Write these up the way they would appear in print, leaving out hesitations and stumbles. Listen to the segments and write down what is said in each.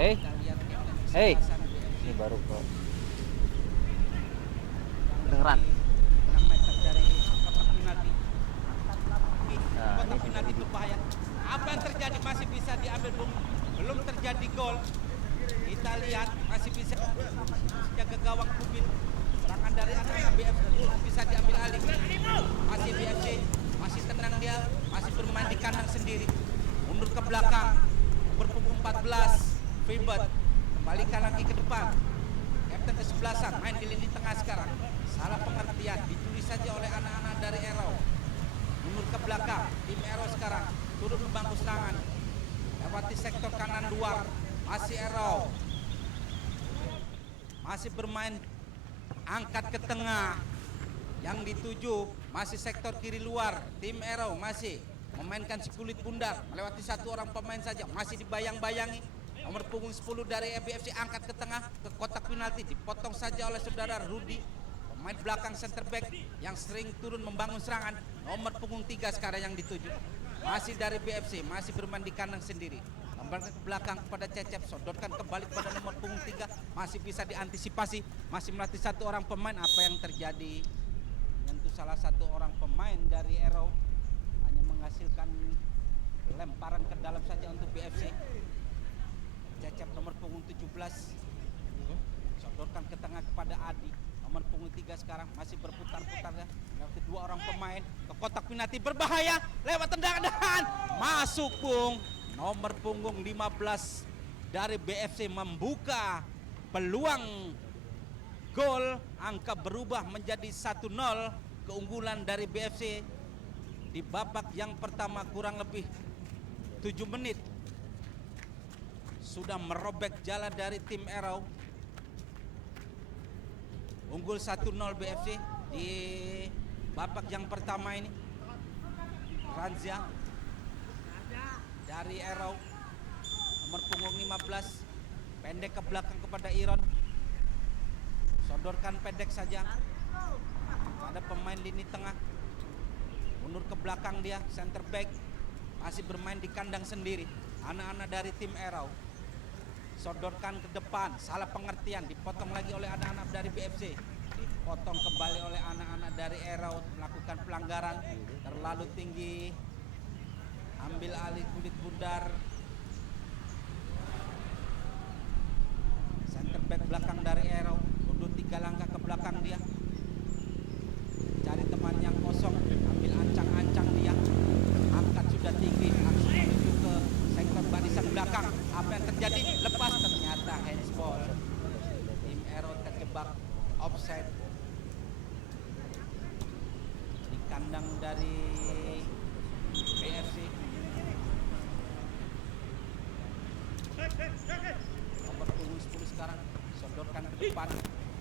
Hey, Kita lihat Kapten hey, kesebelasan BFC ini baru kok yang kedengeran. lebih 6 meter dari kotak penalti. Nah, Kotak ini penalti jadi berbahaya. Apa yang terjadi masih bisa diambil, Bung? Belum terjadi gol. Kita lihat masih bisa jaga gawang Kubin. Serangan dari anak-anak BFC bisa diambil alih. Masih BFC, masih tenang dia, masih bermain di kandang sendiri. Mundur ke belakang, berpunggung 14, Fibet. Kembalikan lagi ke depan. Kapten kesebelasan main di lini tengah sekarang. Salah pengertian, dicuri saja oleh anak-anak dari Arrow. Mundur ke belakang, tim Arrow sekarang turun membangun serangan. Lewati sektor kanan luar, masih Arrow. Masih bermain angkat ke tengah. Yang dituju masih sektor kiri luar. Tim Arrow masih memainkan si kulit bundar. Melewati satu orang pemain saja. Masih dibayang-bayangi. Nomor punggung 10 dari BFC angkat ke tengah. Ke kotak penalti. Dipotong saja oleh saudara Rudi. Pemain belakang center back yang sering turun membangun serangan. Nomor punggung 3 sekarang yang dituju. Masih dari BFC. Masih bermain di kandang sendiri. Kembali ke belakang kepada Cecep, sodorkan kembali kepada nomor punggung 3, masih bisa diantisipasi, masih melatih satu orang pemain. Apa yang terjadi? Menyentuh salah satu orang pemain dari Arrow, hanya menghasilkan lemparan ke dalam saja untuk BFC. Cecep nomor punggung 17, sodorkan ke tengah kepada Adi. Nomor punggung 3 sekarang masih berputar-putar ya. Lewat dua orang pemain ke kotak penalti berbahaya, lewat tendangan masuk, Bung. Nomor punggung 15 dari BFC membuka peluang gol. Angka berubah menjadi 1-0, keunggulan dari BFC di babak yang pertama. Kurang lebih 7 menit sudah merobek jala dari tim Arrow. Unggul 1-0 BFC di babak yang pertama ini. Ranzia dari Arrow, nomor punggung 15, pendek ke belakang kepada Iron. Sodorkan pendek saja. Ada pemain lini tengah. Mundur ke belakang dia, center back. Masih bermain di kandang sendiri. Anak-anak dari tim Arrow. Sodorkan ke depan, salah pengertian, dipotong lagi oleh anak-anak dari BFC. Dipotong kembali oleh anak-anak dari Arrow, melakukan pelanggaran terlalu tinggi. Ambil alih kulit bundar. Center back belakang dari Arrow, mundur 3 langkah ke belakang dia. Cari teman yang kosong, ambil ancang-ancang dia. Angkat sudah tinggi, langsung menuju ke sektor barisan belakang. Apa yang terjadi? Lepas, ternyata handsball. Tim Arrow terjebak offside di kandang dari BFC. Nomor punggung 10 sekarang sodorkan ke depan.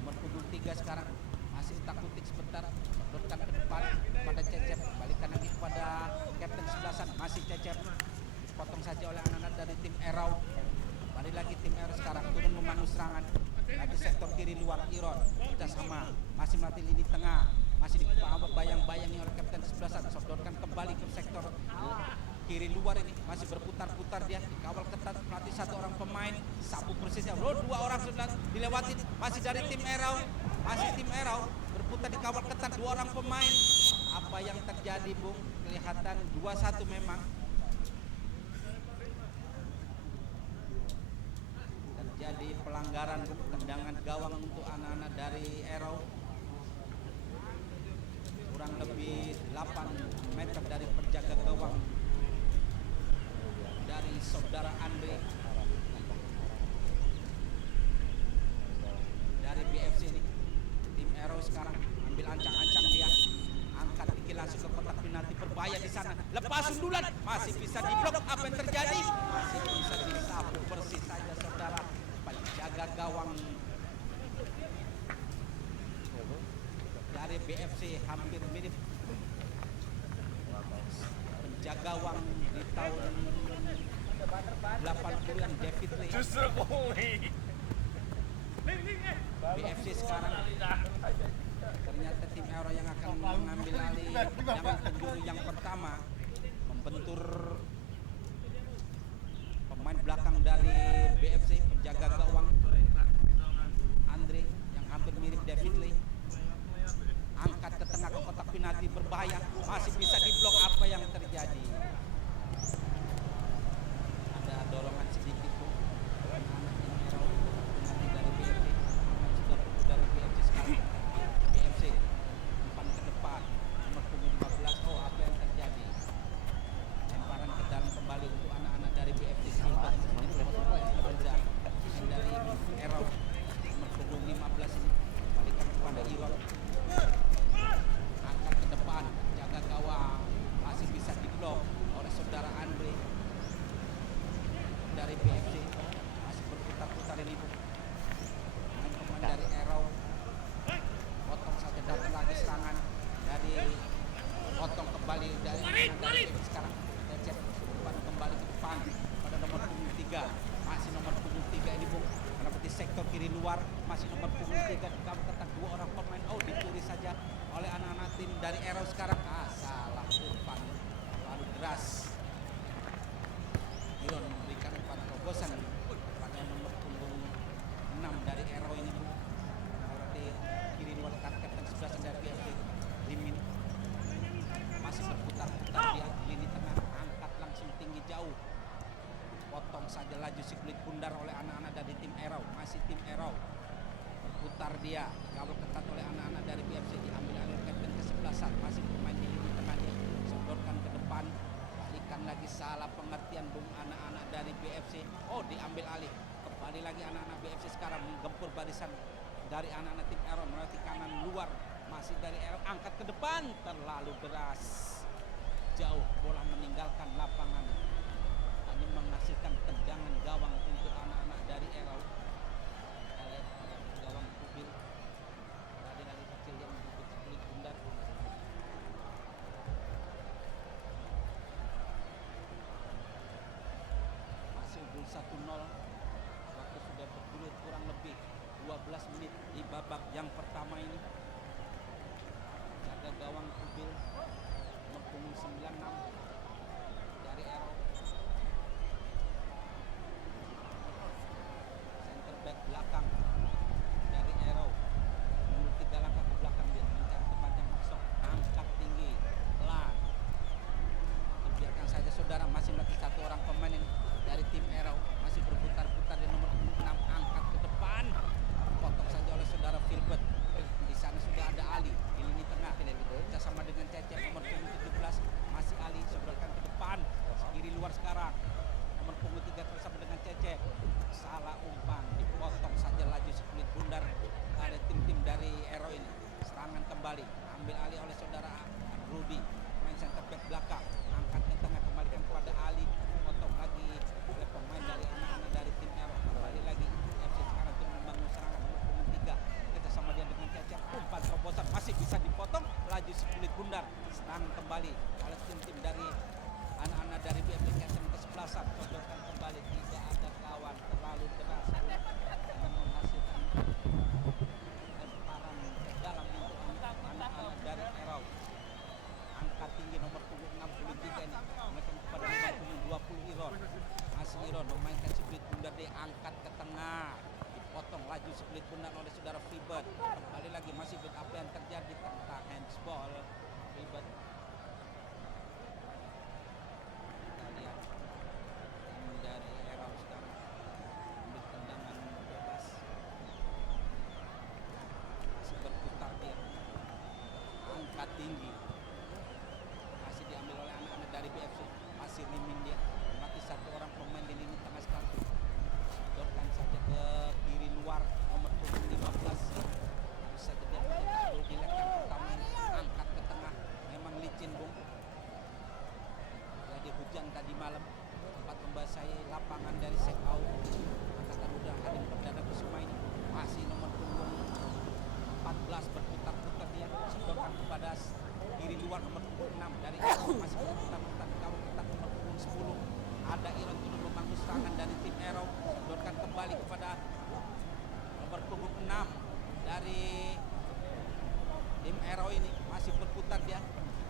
Nomor punggung 3 sekarang masih utak-utik sebentar, sodorkan ke depan pada Cecep, balikan lagi kepada kapten sebelasan, masih Cecep, dipotong saja oleh anak-anak dari tim Arrow. Kembali lagi tim Arrow sekarang turun membangun serangan lagi sektor kiri luar. Iron kita sama, masih melatih lini tengah, masih dibayang-bayangi oleh kapten sebelasan, sodorkan kembali ke sektor kiri luar ini, masih berputar-putar dia, dikawal ketat melatih satu orang pemain, sapu persisnya, dua orang sudah dilewati, masih dari tim Arrow, masih tim Arrow berputar dikawal ketat dua orang pemain. Apa yang terjadi, Bung? Kelihatan 2-1 memang. Terjadi pelanggaran, Bung, tendangan gawang untuk anak-anak dari Arrow. Kurang lebih 8 meter dari penjaga gawang dari saudara Andre dari BFC ini. Tim Arrow sekarang ambil ancang-ancang dia, angkat tinggi langsung ke kotak penalti, berbahaya di sana. Lepas sundulan, masih bisa diblok. Apa yang terjadi? Masih bisa disapu bersih saja saudara penjaga gawang dari BFC. Hampir mirip penjaga gawang di tahun 80-an, David Lee. BFC sekarang ternyata tim Arrow yang akan mengambil alih nyaman penjuru yang pertama, membentur pemain belakang dari BFC. sekarang Cecep pada kembali ke depan pada nomor punggung 3. Masih nomor punggung 3 ini Bung. Mendapati sektor kiri luar masih nomor punggung 3 kamu ketat dua orang pemain. Oh, dicuri saja oleh anak-anak tim dari Arrow sekarang. Salah umpan lalu deras. Iron memberikan umpan terobosan pada nomor punggung 6 dari Arrow ini Bung. Berarti kiri luar kapten 11 dari PFC Limin. Masih berputar-putar dia di lini tengah, angkat langsung tinggi jauh. Potong saja laju si kulit bundar oleh anak-anak dari tim Arrow. Masih tim Arrow. Berputar dia, dikawal ketat oleh anak-anak dari PFC, diambil alih kapten ke-11. Masih bermain di lini tengah dia, sodorkan ke depan. Balikan lagi, salah pengertian Bung anak-anak dari BFC. Oh, diambil alih. Kembali lagi anak-anak BFC sekarang menggempur barisan dari anak-anak tim Arrow melewati kanan luar. Masih dari Arrow, angkat ke depan, terlalu deras. Jauh bola meninggalkan lapangan. Hanya menghasilkan tendangan gawang untuk anak-anak dari Arrow. Kita lihat gawang Kubil. Tadi lagi kecil yang menyebut kulit bundar. Masih unggul 1-0. Waktu sudah bergulir kurang lebih 12 menit di babak yang pertama ini. Jaga gawang Kubil nomor punggung 96 dari Arrow. Center back belakang dari Arrow mundur 3 langkah ke belakang dia mencari tempat yang kosong, angkat tinggi pelan. Dibiarkan saja saudara, masih melatih satu orang pemain ini dari tim Arrow, masih berputar-putar di nomor 6, angkat ke depan, potong saja oleh saudara Filbert. Di sana sudah ada Ali di lini tengah, kerja sama dengan Cecep nomor punggung 17. Masih Ali sodorkan ke depan, kiri luar sekarang nomor punggung 3 bersama dengan Cecep. Salah umpan, dipotong saja laju si kulit bundar ada tim-tim dari Arrow ini. Serangan kembali, ambil alih oleh saudara Ruby, main center back belakang, angkat ke tengah, kembalikan kepada Ali, potong lagi oleh pemain dari anak-anak dari tim Arrow. Kembali lagi FC sekarang untuk membangun serangan nomor punggung 3, kerjasama dia dengan Cecep, umpan terobosan masih bisa dipotong laju si kulit bundar. Serangan kembali oleh tim-tim dari anak-anak dari BFC Captain ke-11, sodorkan kembali, tidak ada kawan, terlalu deras, hanya menghasilkan lemparan ke dalam untuk anak-anak dari Arrow. Angkat tinggi nomor punggung 63 ini, menekan kepada nomor punggung 20 Iron. Masih Iron memainkan si kulit bundar, dia angkat ke tengah, dipotong laju si kulit bundar oleh saudara Freebird. Kembali lagi masih apa yang terjadi, tentang handsball Freebird. Kita lihat tim dari Arrow sekarang ambil tendangan bebas, masih berputar dia, angkat tinggi, masih diambil oleh anak-anak dari BFC. Masih Limin dia mati satu orang pemain di lini tengah sekarang, sodorkan saja ke kiri luar nomor punggung 15. Bisa jadi dulu di leg yang pertama ini, angkat ke tengah, memang licin Bung. Jadi hujan tadi malam sempat membasahi lapangan dari Sekau. Angkatan Udara Hadim Perdana Kusuma ini masih nomor punggung 14 berputar-putar dia, sodorkan kepada kiri luar nomor punggung 6 dari Arrow, masih berputar-putar dikawal ketat nomor punggung 10. Ada Iron turun membangun serangan dari tim Arrow, sodorkan kembali kepada nomor punggung 6 dari tim Arrow ini, masih berputar dia,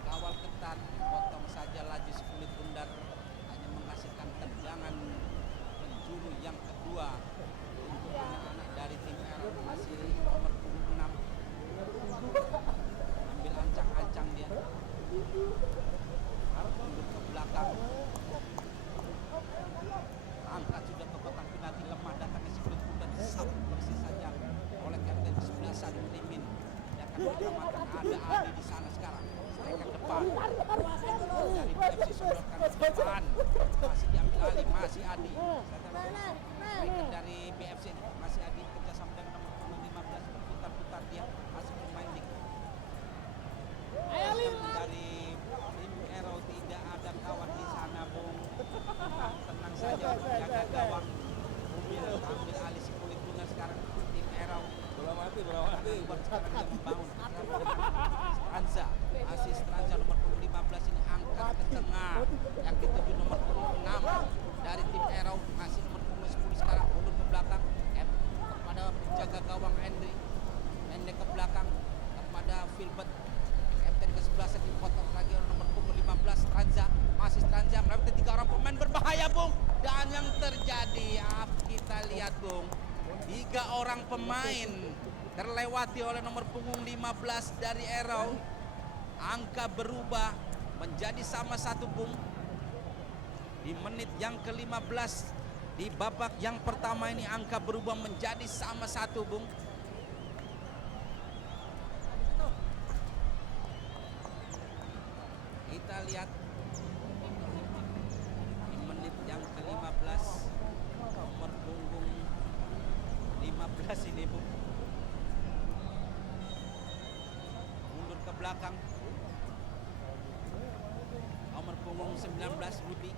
kawal ketat, potong saja laju si kulit bundar, hanya menghasilkan tendangan penjuru yang kedua untuk anak-anak dari tim Arrow. Masih nomor punggung 6 ambil ancang-ancang dia, mundur ke belakang, angkat sudah ke kotak penalti, lemah datangnya si kulit bundar, disambut bersih saja oleh kapten ke-11 Limin. Dia akan menyelamatkan, ada Adi di sana sekarang, striker depan dari BFC, sodorkan ke depan, masih diambil alih, masih Adi, striker dari BFC ini, masih Adi kerjasama dengan nomor punggung 15, berputar-putar dia, masih bermain di dari tim Arrow. Tidak ada kawan di sana Bung, tenang saja, jaga gawang mobil, ambil alih si kulit bundar sekarang tim Arrow. Bola mati, bola mati. Buat sekarang dia membangun Stranza, masih Stranza nomor punggung 15 ini, angkat ke yang dituju nomor punggung 6 dari tim Arrow, masih nomor punggung 10 sekarang mundur ke belakang kepada penjaga gawang Henry, pendek ke belakang kepada Philbert, kapten ke-11 dipotong lagi oleh nomor punggung 15 Stranza, masih Stranza melewati 3 orang pemain berbahaya Bung, dan yang terjadi kita lihat Bung, 3 orang pemain terlewati oleh nomor punggung 15 dari Arrow. Angka berubah menjadi sama 1 Bung di menit yang ke-15 di babak yang pertama ini. Angka berubah menjadi sama 1 Bung. Kita lihat di menit yang ke-15 nomor punggung 15 ini Bung mundur ke belakang, nomor punggung 19 Rudy,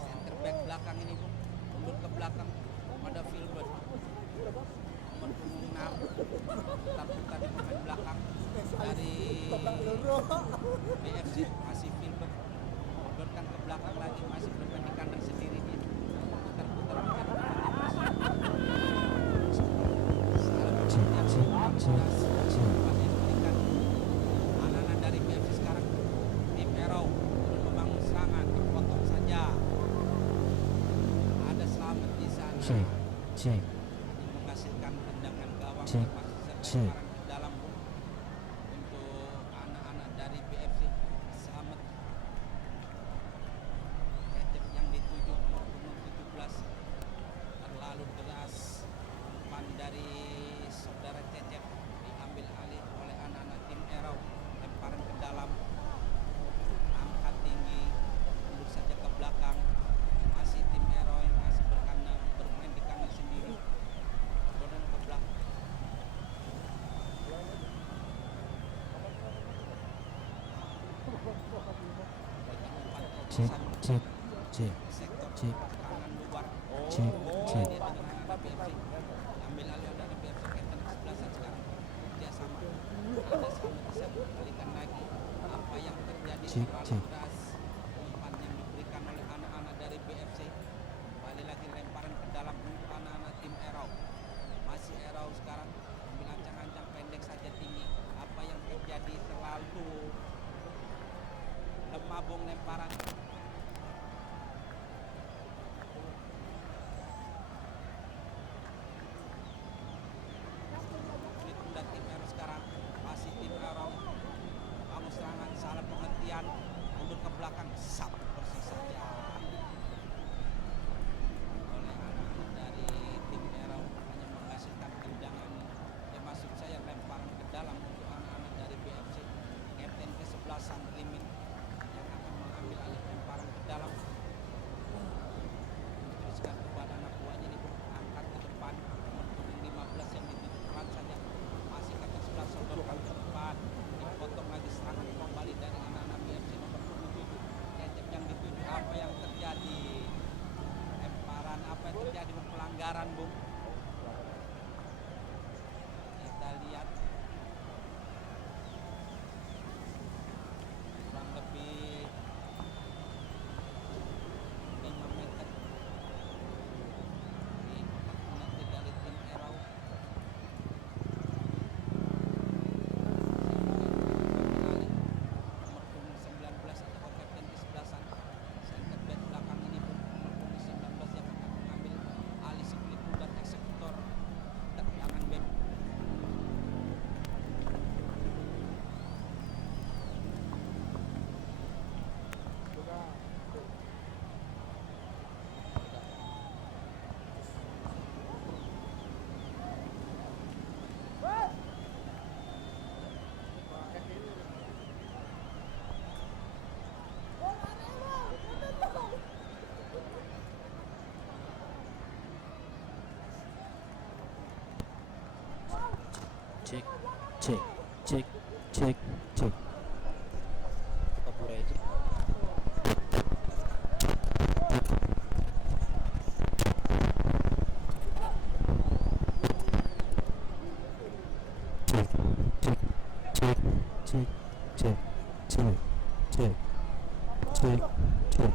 center back belakang ini Bung, mundur ke belakang pada Philbert, nomor punggung 6 putar di pemain belakang dari BFC, masih Philbert, mundurkan ke belakang lagi, masih bermain di kandang sendiri dia, putar-putar mencari anak-anak dari BFC sekarang. Tim Arrow turun membangun serangan, dipotong saja. Ada Selamat di sana. Ini menghasilkan tendangan gawang yang masih sekarang di dalam untuk anak-anak dari BFC. Selamat Cecep yang dituju nomor punggung 17 terlalu deras, umpan dari saudara Cecep diambil alih oleh anak-anak tim Arrow, lemparan ke dalam, angkat tinggi, mundur saja ke belakang, masih tim Arrow yang masih bermain di kandang sendiri, dorong ke belakang. Sektor kanan luar, dia dengan anak BFC, ambil alih dari BFC, kapten ke-11 sekarang dia sama. Ada Selamat bisa kembalikan lagi, apa yang terjadi terlalu keras, umpan yang diberikan oleh anak-anak dari BFC, kembali lagi lemparan ke dalam untuk anak-anak tim Arrow, masih Arrow sekarang ambil ancang-ancang pendek saja tinggi, apa yang terjadi terlalu lemah Bung lemparan. Dan tim Arrow sekarang, masih tim Arrow bangun serangan, salah pengertian, mundur ke belakang, sap bersih saja oleh anak-anak dari tim Arrow, hanya menghasilkan tendangan yang maksud saya lemparan ke dalam untuk anak-anak dari BFC. Kapten ke-11 Limit yang akan mengambil alih lemparan ke dalam, teruskan kepada anak buahnya ini, angkat ke depan, nomor 15 yang ditujukan saja, masih kata 11 sodorkan ke depan, dipotong lagi serangan kembali dari anak-anak BFC nomor 27. Cecep yang dituju, apa yang terjadi? Lemparan, apa yang terjadi? Pelanggaran Bung. Kita lihat kurang lebih 5 meter di nanti dari tim Arrow. Nomor punggung 19 atau kapten ke-11, center back belakang ini Bung, nomor punggung 19 yang akan mengambil alih sekulit dan eksekutor tendangan BEM. Cek. Kapura aja. Cek. Cek.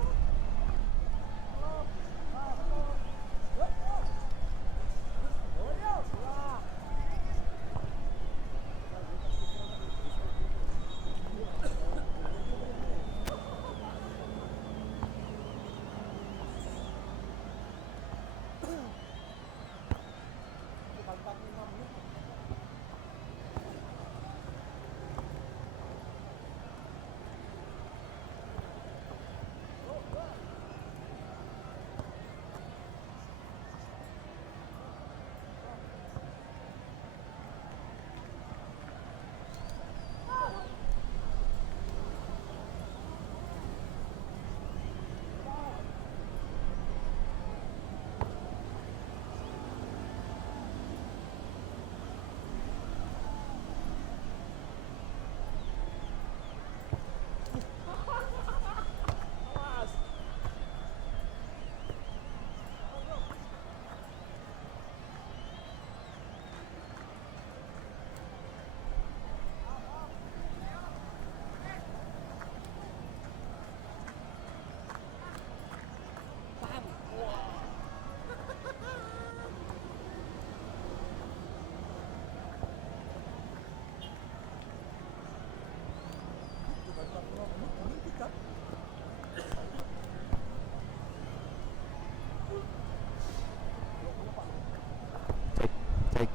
Cek.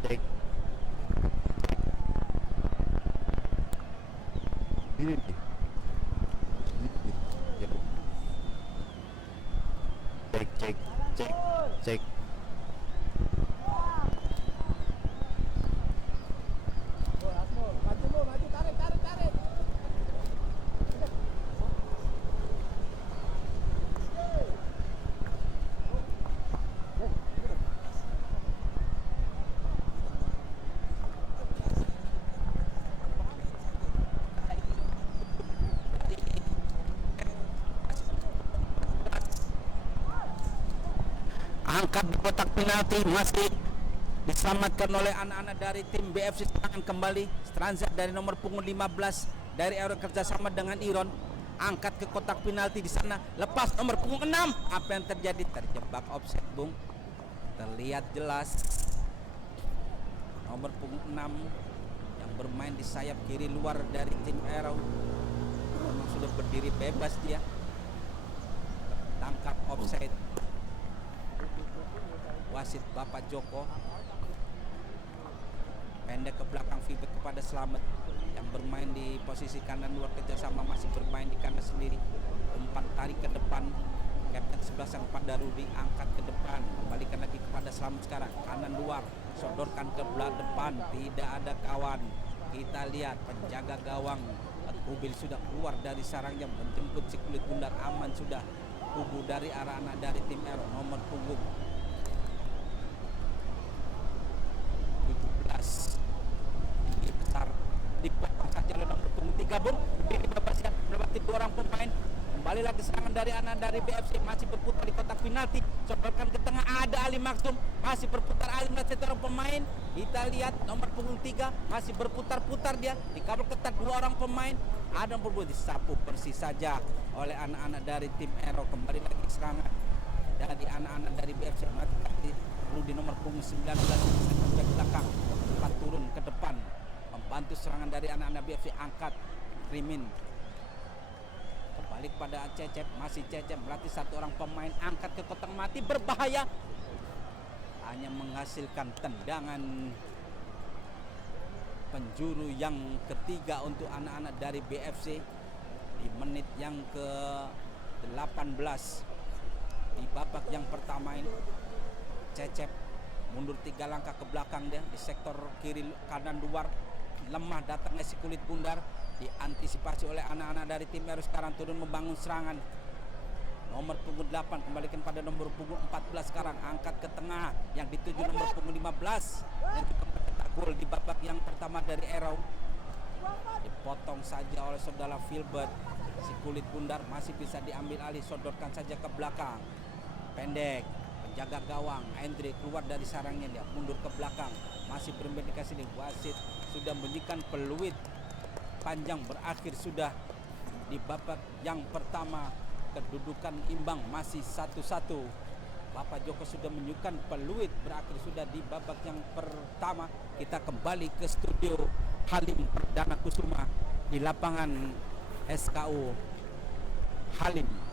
Cek. Ini nih. Ya. Cek. Cek. Maju, tarik. Angkat di kotak penalti masih diselamatkan oleh anak-anak dari tim BFC Serangan kembali. Transit dari nomor punggung 15 dari Aero kerjasama dengan Iron. Angkat ke kotak penalti di sana. Lepas nomor punggung 6. Apa yang terjadi? Terjebak offset, Bung. Terlihat jelas nomor punggung 6 yang bermain di sayap kiri luar dari tim Aero. Memang sudah berdiri bebas dia. Tangkap offside. Wasit Bapak Joko pendek ke belakang feedback kepada Slamet yang bermain di posisi kanan luar kerjasama masih bermain di kanan sendiri. Umpan tarik ke depan Kapten 11 yang Pandarudi angkat ke depan, kembalikan lagi kepada Slamet sekarang kanan luar, sodorkan ke belakang depan, tidak ada kawan. Kita lihat penjaga gawang Kubil sudah keluar dari sarangnya menjemput si kulit bundar, aman sudah kubu dari arah anak dari tim Aero nomor punggung 17 tinggi besar dipotong saja oleh nomor punggung 3 Bung. Ini Bapak siap melewati 2 orang pemain. Kembali lagi serangan dari anak dari BFC masih berputar di kotak penalti, sodorkan ke tengah, ada Ali Maksum masih berputar, Ali melihat satu orang pemain. Kita lihat nomor punggung 3 masih berputar-putar, dia dikabel ketat 2 orang pemain. Ada yang disapu bersih saja oleh anak-anak dari tim Aero. Kembali lagi serangan dari anak-anak dari BFC mati perlu di nomor punggung 19 ke belakang, cepat turun ke depan membantu serangan dari anak-anak BFC. Angkat Krimin kembali kepada Cecep, masih Cecep melatih 1 orang pemain, angkat ke kotak mati, berbahaya, hanya menghasilkan tendangan penjuru yang ketiga untuk anak-anak dari BFC di menit yang ke-18 di babak yang pertama ini. Cecep mundur 3 langkah ke belakang, dia di sektor kiri kanan luar, lemah datangnya si kulit bundar, diantisipasi oleh anak-anak dari tim Aero. Sekarang turun membangun serangan. Nomor punggung 8 kembalikan pada nomor punggung 14 sekarang, angkat ke tengah yang dituju nomor punggung 15 yang juga mencetak gol di babak yang pertama dari Aero. Dipotong saja oleh saudara Filbert. Si kulit bundar masih bisa diambil alih, sodorkan saja ke belakang. Pendek, penjaga gawang Andre keluar dari sarangnya, dia mundur ke belakang, masih berkomunikasi. Wasit sudah bunyikan peluit panjang berakhir sudah di babak yang pertama. Kedudukan imbang masih 1-1. Bapak Joko sudah menunjukkan peluit berakhir sudah di babak yang pertama. Kita kembali ke studio Halim Perdana Kusuma di lapangan SKU Halim.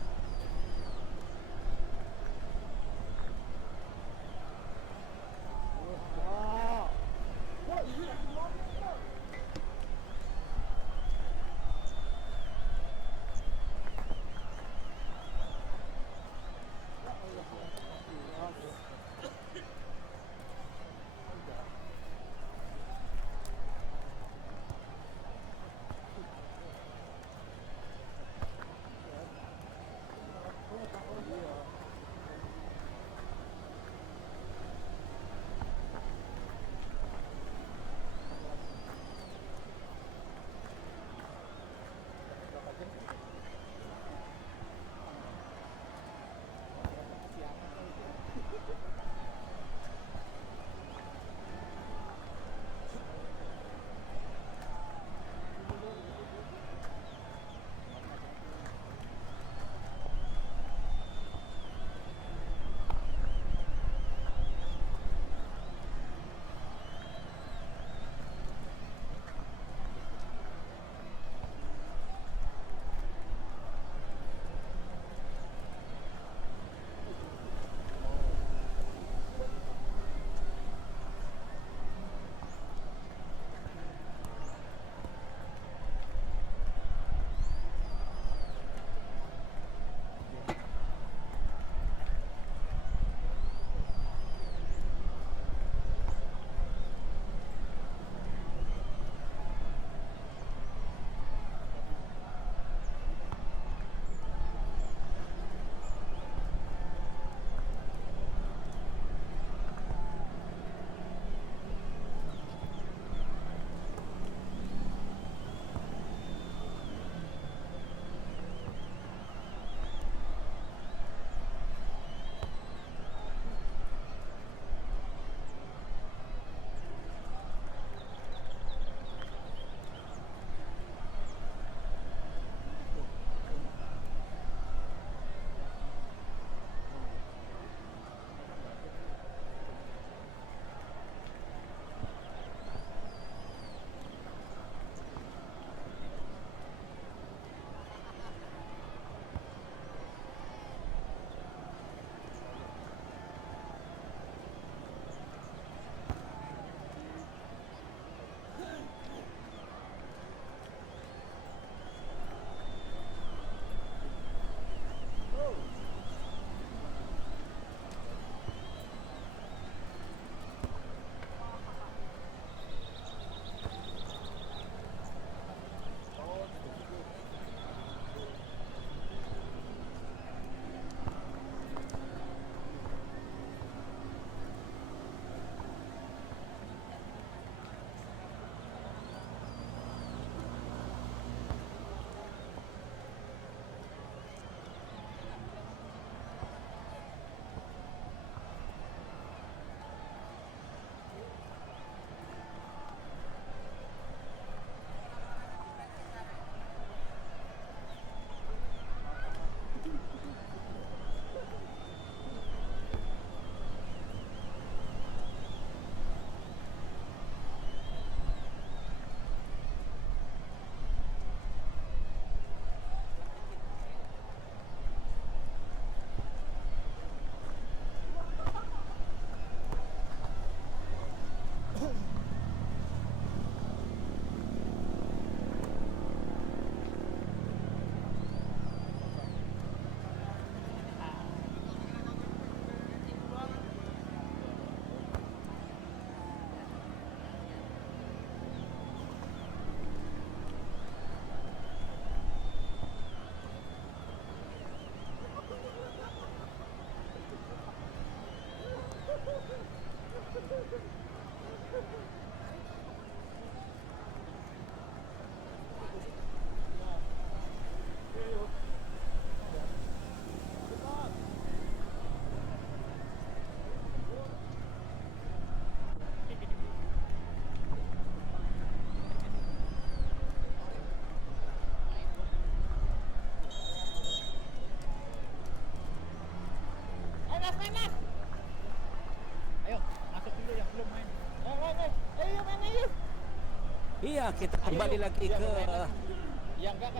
Ya, kita kembali lagi ke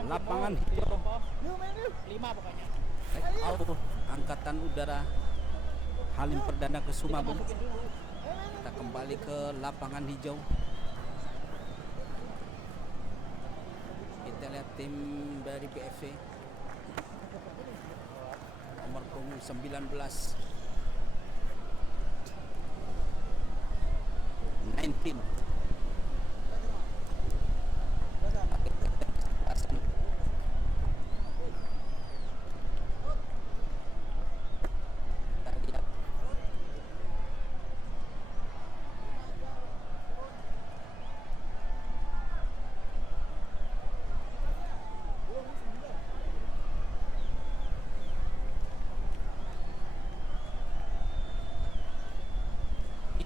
lapangan hijau. 5 pokoknya. TKO Angkatan Udara Halim Perdana Kusuma, Bung. Kita kembali ke lapangan hijau. Kita lihat tim dari BFC nomor punggung 19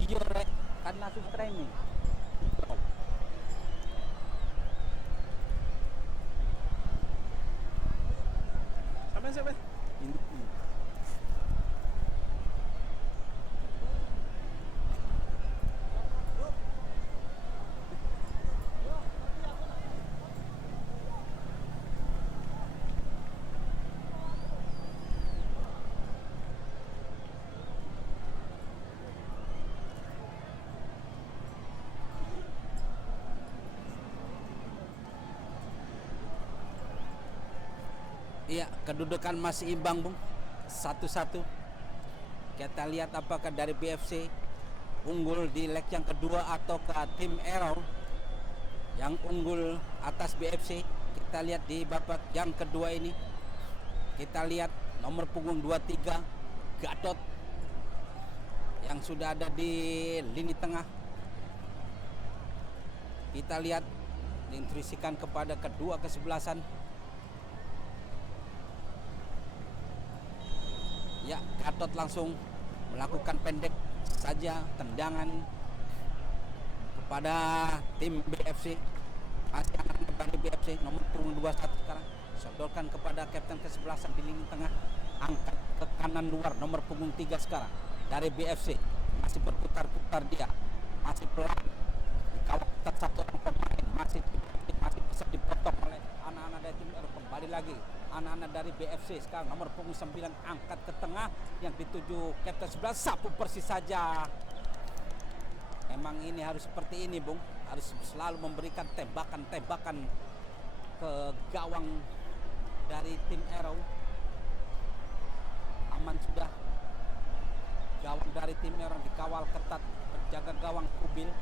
hijau kan langsung training. Siapa? Ini. Iya, kedudukan masih imbang, Bung. 1-1. Kita lihat apakah dari BFC unggul di leg yang kedua ataukah tim Arrow yang unggul atas BFC. Kita lihat di babak yang kedua ini. Kita lihat nomor punggung 23 Gatot yang sudah ada di lini tengah. Kita lihat diinstruksikan kepada kedua kesebelasan. Ya, Gatot langsung melakukan pendek saja tendangan kepada tim BFC. Masih anak dari BFC nomor punggung 21 sekarang. Sodorkan kepada kapten kesebelasan di lini tengah. Angkat ke kanan luar nomor punggung 3 sekarang dari BFC. Masih berputar-putar dia. Masih pelan. Dikawal satu orang pemain. Masih bisa dipotong oleh anak-anak dari tim Arrow. Kembali lagi anak-anak dari BFC sekarang nomor punggung 9 angkat ke tengah yang dituju kapten 11 sapu persis saja. Memang ini harus seperti ini, Bung. Harus selalu memberikan tembakan-tembakan ke gawang dari tim Arrow. Aman sudah. Gawang dari tim Arrow dikawal ketat, penjaga gawang Kubil.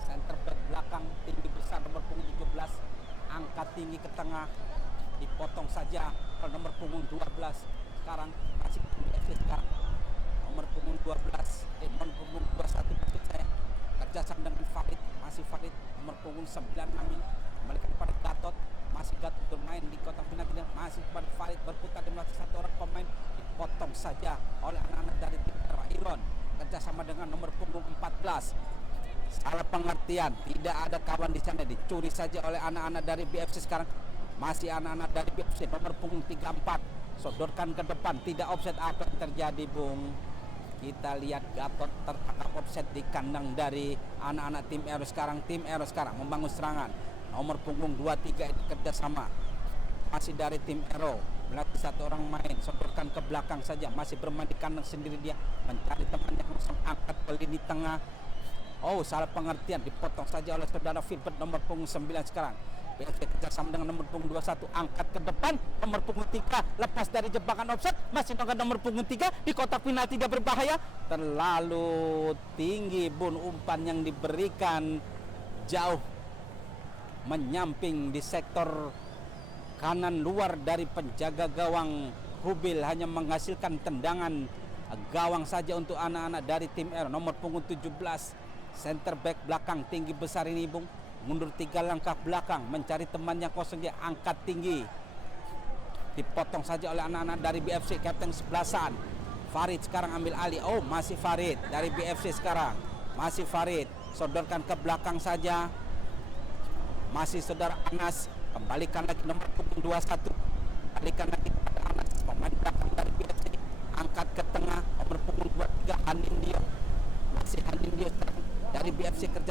Center back belakang tinggi besar nomor punggung 17 angkat tinggi ke tengah, dipotong saja ke nomor punggung 12 sekarang masih BFC sekarang nomor punggung 12 nomor punggung 21 maksud saya, kerjasama dengan Farid, masih Farid nomor punggung 9 Amin kembalikan kepada Gatot, masih Gatot bermain di kotak penalti, masih kepada Farid berputar di belakang satu orang pemain, dipotong saja oleh anak-anak dari tim Iron kerjasama dengan nomor punggung 14. Salah pengertian, tidak ada kawan di sana, dicuri saja oleh anak-anak dari BFC sekarang. Masih anak-anak dari BFC nomor punggung 34. Sodorkan ke depan, tidak offset. Apa yang terjadi, Bung? Kita lihat Gatot tertangkap offset di kandang dari anak-anak tim Arrow sekarang. Tim Arrow sekarang membangun serangan. Nomor punggung 23 ini kerjasama. Masih dari tim Arrow melatih satu orang main, sodorkan ke belakang saja. Masih bermain di kandang sendiri dia, mencari temannya langsung angkat ke lini tengah. Oh, salah pengertian, dipotong saja oleh saudara Filbert nomor punggung 9 sekarang. BFC kerjasama dengan nomor punggung 21, angkat ke depan nomor punggung 3, lepas dari jebakan offset, masih dengan nomor punggung 3 di kotak penalti, tidak berbahaya. Terlalu tinggi, Bun, umpan yang diberikan jauh menyamping di sektor kanan luar dari penjaga gawang Kubil, hanya menghasilkan tendangan gawang saja untuk anak-anak dari tim Arrow nomor punggung 17. Center back belakang tinggi besar ini, Bung, mundur 3 langkah belakang mencari temannya kosong, dia angkat tinggi, dipotong saja oleh anak-anak dari BFC kapten 11-an. Farid sekarang ambil alih. Oh, masih Farid dari BFC sekarang, masih Farid, sodorkan ke belakang saja. Masih saudara Anas, kembalikan lagi nomor punggung 21, kembalikan lagi kepada Anas, pemain belakang dari BFC, angkat ke tengah nomor punggung 23 Hanin Dio. Masih Hanin Dio dari BFC kerja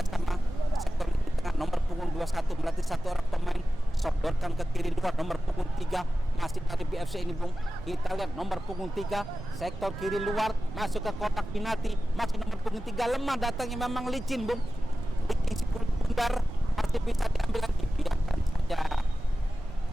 punggung 21 melatih satu orang pemain, sodorkan ke kiri luar. Nomor punggung 3 masih dari BFC ini Bung. Kita lihat nomor punggung 3 sektor kiri luar masuk ke kotak penalti. Masih nomor punggung 3 lemah datangnya, memang licin Bung. Licin si kulit bundar, masih bisa diambil lagi, biarkan saja.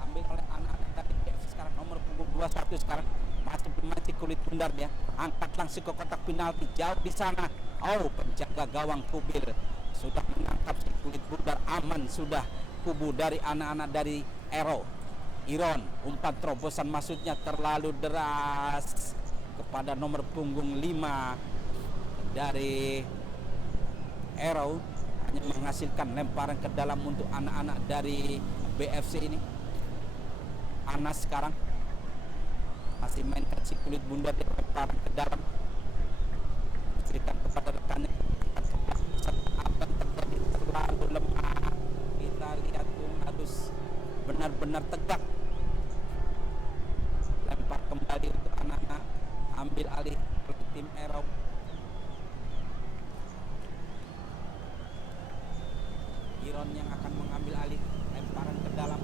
Ambil oleh anak-anak dari BFC sekarang. Nomor punggung 21 sekarang masih bermain si kulit bundar dia. Angkat langsung ke kotak penalti jauh di sana. Oh, penjaga gawang Kubil sudah menangkap si kulit bundar, aman sudah kubu dari anak-anak dari Iron. Umpan terobosan maksudnya terlalu deras kepada nomor punggung 5 dari Arrow, hanya menghasilkan lemparan ke dalam untuk anak-anak dari BFC ini. Anas sekarang masih mainkan si kulit bundar, dia lemparan ke dalam, berikan kepada rekannya. Apa yang terjadi terlalu lemah. Kita lihat Bung harus benar-benar tegak. Lempar kembali untuk anak-anak, ambil alih oleh tim Arrow. Iron yang akan mengambil alih, lemparan ke dalam.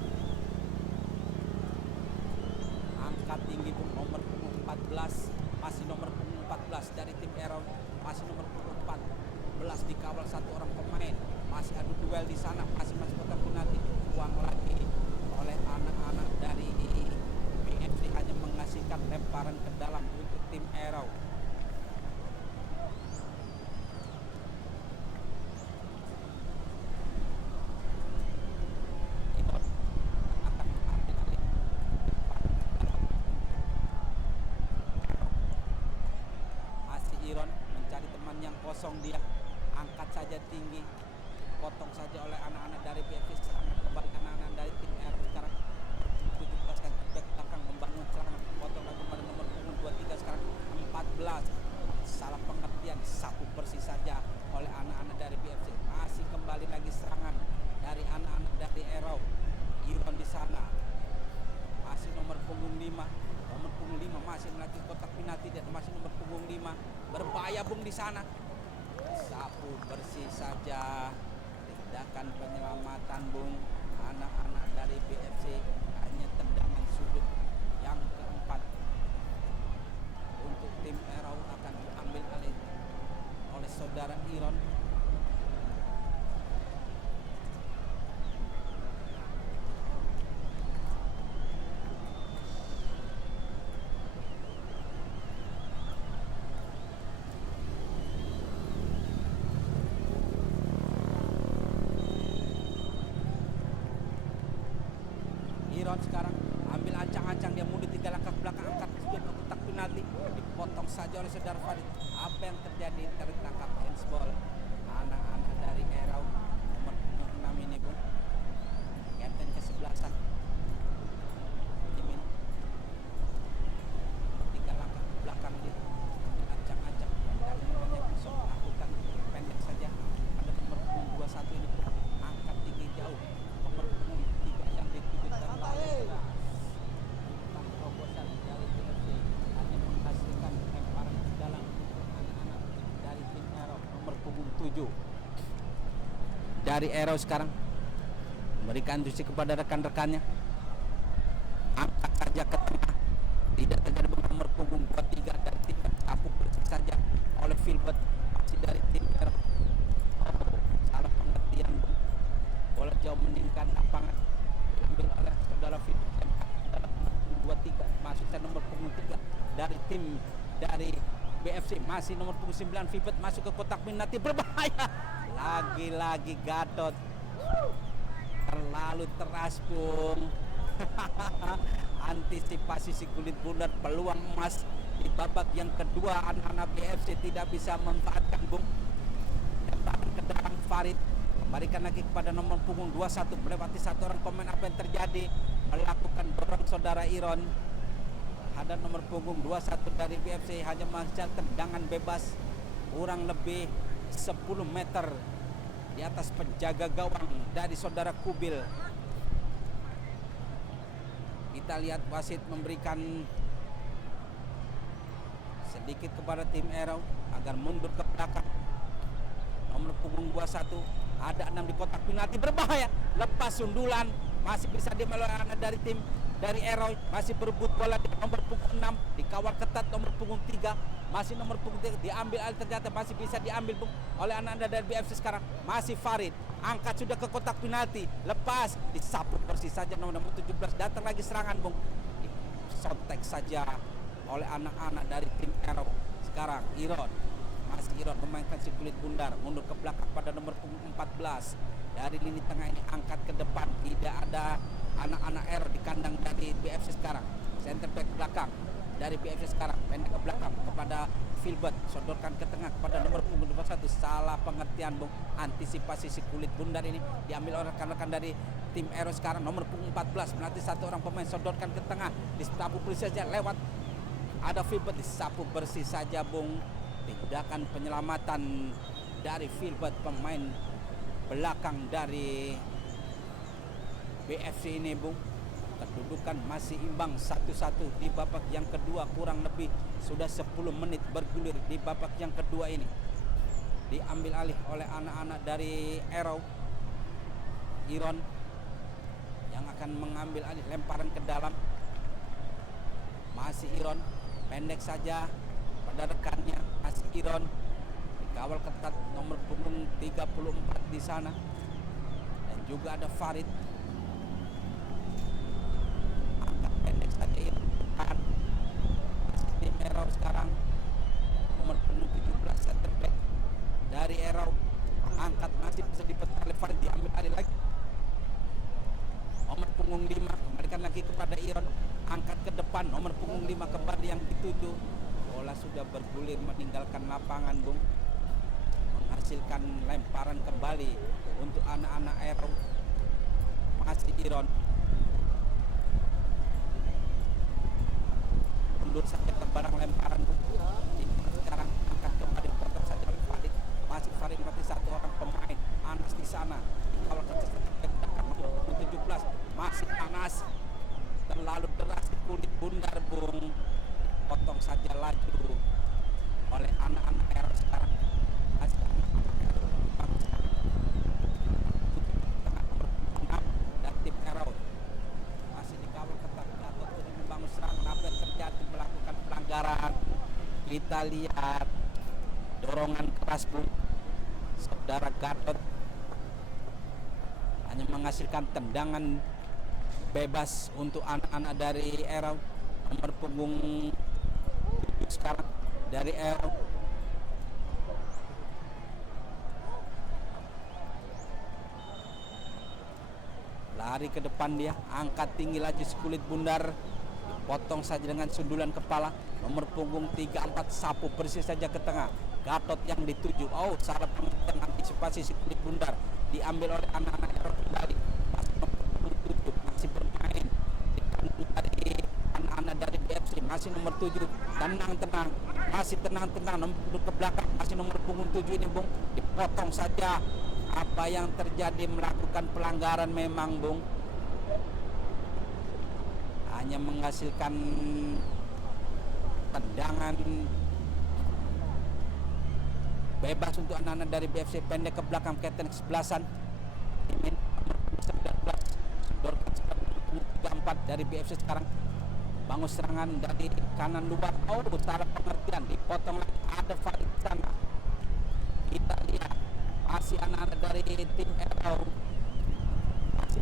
Angkat tinggi Bung, nomor punggung 14, masih nomor punggung 14 dari tim Arrow, masih nomor punggung 14 dikawal satu orang pemain. Masih adu duel di sana, masih masuk kotak penalti. Uang lagi oleh anak-anak dari BFC, hanya menghasilkan lemparan ke dalam untuk tim Arrow. Akan mengambil alih. Masih Iron mencari teman yang kosong, dia angkat saja tinggi, potong saja oleh anak-anak dari BFC. Serangan kembali anak-anak dari tim Arrow sekarang 17 kan ke belakang membangun serangan, potong lagi pada nomor punggung 23 sekarang 14. Salah pengertian, satu persis saja oleh anak-anak dari BFC. Masih kembali lagi serangan dari anak-anak dari Arrow. Iron di sana, masih nomor punggung 5. Nomor punggung 5 masih melatih kotak penalti, dan masih nomor punggung 5 berbahaya Bung di sana. Sapu bersih saja, tindakan penyelamatan Bung. Anak-anak dari BFC hanya tendangan sudut yang keempat untuk tim Arrow akan diambil alih oleh saudara Iron. Iron sekarang ambil ancang-ancang, dia mundur 3 langkah ke belakang, angkat sudut ke kotak penalti, dipotong saja oleh saudara Farid. Apa yang terjadi? Tertangkap handsball anak-anak dari Arrow. Nomor 6 ini Bung, kapten ke-11an Jimin, 3 langkah ke belakang dia, ancang-ancang dan namanya kosong, lakukan pendek saja pada nomor punggung 21 ini Bung. Angkat tinggi jauh, nomor punggung 3 yang dituju terlalu umpan terobosan dari BFC hanya menghasilkan lemparan ke dalam. Anak-anak dari tim Arrow, nomor punggung 7 dari Arrow sekarang memberikan instruksi kepada rekan-rekannya, angkat saja ke tengah, tidak terjadi. Nomor punggung 23 dari tim Apu bersih saja oleh Filbert, masih dari tim Arrow. Oh, salah pengertian Bung. Bola jauh meninggalkan lapangan, diambil oleh saudara Filbert, dalam nomor punggung 23 masuk ke nomor punggung 3 dari tim dari BFC, masih nomor punggung 9 Filbert masuk ke kotak penalti, berbahaya. Lagi-lagi Gatot terlalu teras Bung. Antisipasi si kulit bundar, peluang emas di babak yang kedua anak-anak BFC tidak bisa memanfaatkan Bung. Lemparan ke depan Farid, kembalikan lagi kepada nomor punggung 21, melewati satu orang pemain. Apa yang terjadi? Melakukan dorong saudara Iron. Ada nomor punggung 21 dari BFC hanya menghasilkan tendangan bebas kurang lebih 10 meter di atas penjaga gawang dari saudara Kubil. Kita lihat wasit memberikan sedikit kepada tim Arrow agar mundur ke belakang. Nomor punggung 21 Ada 6 di kotak penalti, berbahaya. Lepas sundulan, masih bisa dimelalui anak dari tim dari Eroy, masih berebut bola di nomor punggung 6, dikawal ketat nomor punggung 3, masih nomor punggung 3 diambil alih, ternyata masih bisa diambil Bung oleh anak-anak dari BFC sekarang. Masih Farid, angkat sudah ke kotak penalti, lepas disapu bersih saja nomor 17, datang lagi serangan Bung. Sontek saja oleh anak-anak dari tim Eroy. Sekarang Iron, masih Iron memainkan si kulit bundar, mundur ke belakang pada nomor punggung 14. Dari lini tengah ini angkat ke depan, tidak ada anak-anak Eroy di kandang dari BFC sekarang. Center back belakang dari BFC sekarang, pendek ke belakang kepada Filbert, sodorkan ke tengah kepada nomor punggung 21. Salah pengertian Bung, antisipasi si kulit bundar ini diambil oleh rekan-rekan dari tim Eroy sekarang. Nomor punggung 14 melatih satu orang pemain, sodorkan ke tengah, disapu bersih saja lewat ada Filbert, disapu bersih saja Bung. Tindakan penyelamatan dari Filbert, pemain belakang dari BFC ini Bung. Kedudukan masih imbang 1-1 di babak yang kedua, kurang lebih sudah 10 menit bergulir di babak yang kedua ini. Diambil alih oleh anak-anak dari Eroy. Iron yang akan mengambil alih, lemparan ke dalam. Masih Iron, pendek saja pada rekannya. Masih Iron, dikawal ketat nomor punggung 34 di sana. Dan juga ada Farid. Angkat pendek saja Iron depan. Masih tim Eroy sekarang. Nomor punggung 17 center back dari Eroy. Angkat masih bisa dipetik oleh Farid, diambil alih lagi. Nomor punggung 5 kembalikan lagi kepada Iron. Angkat ke depan, nomor punggung 5 kembali yang dituju. Bola sudah bergulir meninggalkan lapangan Bung, menghasilkan lemparan kembali untuk anak-anak Eroy. Masih Iron, mundur saja ke barang lemparan Bung. Sekarang angkat kembali, potong saja oleh Farid. Masih Farid mati satu orang pemain. Anas di sana, dikawal ke nomor 17. Masih Anas, terlalu deras di kulit bundar Bung. Potong saja laju oleh anak-anak Eroy sekarang. Masih anak-anak Eroy tengah nomor 6 dan tim Eroy masih dikawal ketat. Gatot untuk membangun serangan, apa yang terjadi, melakukan pelanggaran. Kita lihat dorongan keras Bung. Saudara Gatot hanya menghasilkan tendangan bebas untuk anak-anak dari Eroy. Nomor punggung 7 sekarang dari Eroy. Lari ke depan dia, angkat tinggi laju si kulit bundar, dipotong saja dengan sundulan kepala. Nomor punggung 34 sapu bersih saja ke tengah. Gatot yang dituju. Oh, salah pengertian, antisipasi si kulit bundar, diambil oleh anak-anak Eroy kembali. Masih nomor punggung 7 masih bermain dari anak-anak dari BFC. Masih nomor 7 tenang-tenang, masih tenang-tenang, nomor ke belakang masih nomor punggung 7 ini Bung, dipotong saja. Apa yang terjadi, melakukan pelanggaran memang Bung, hanya menghasilkan tendangan bebas untuk anak-anak dari BFC. Pendek ke belakang, Captain kesebelasan Imin nomor 19, Dorkan 34 dari BFC sekarang. Bangun serangan dari kanan luar. Oh, salah pengertian, dipotong lagi. Ada Farid sana. Kita lihat masih anak-anak dari tim Eroy. Masih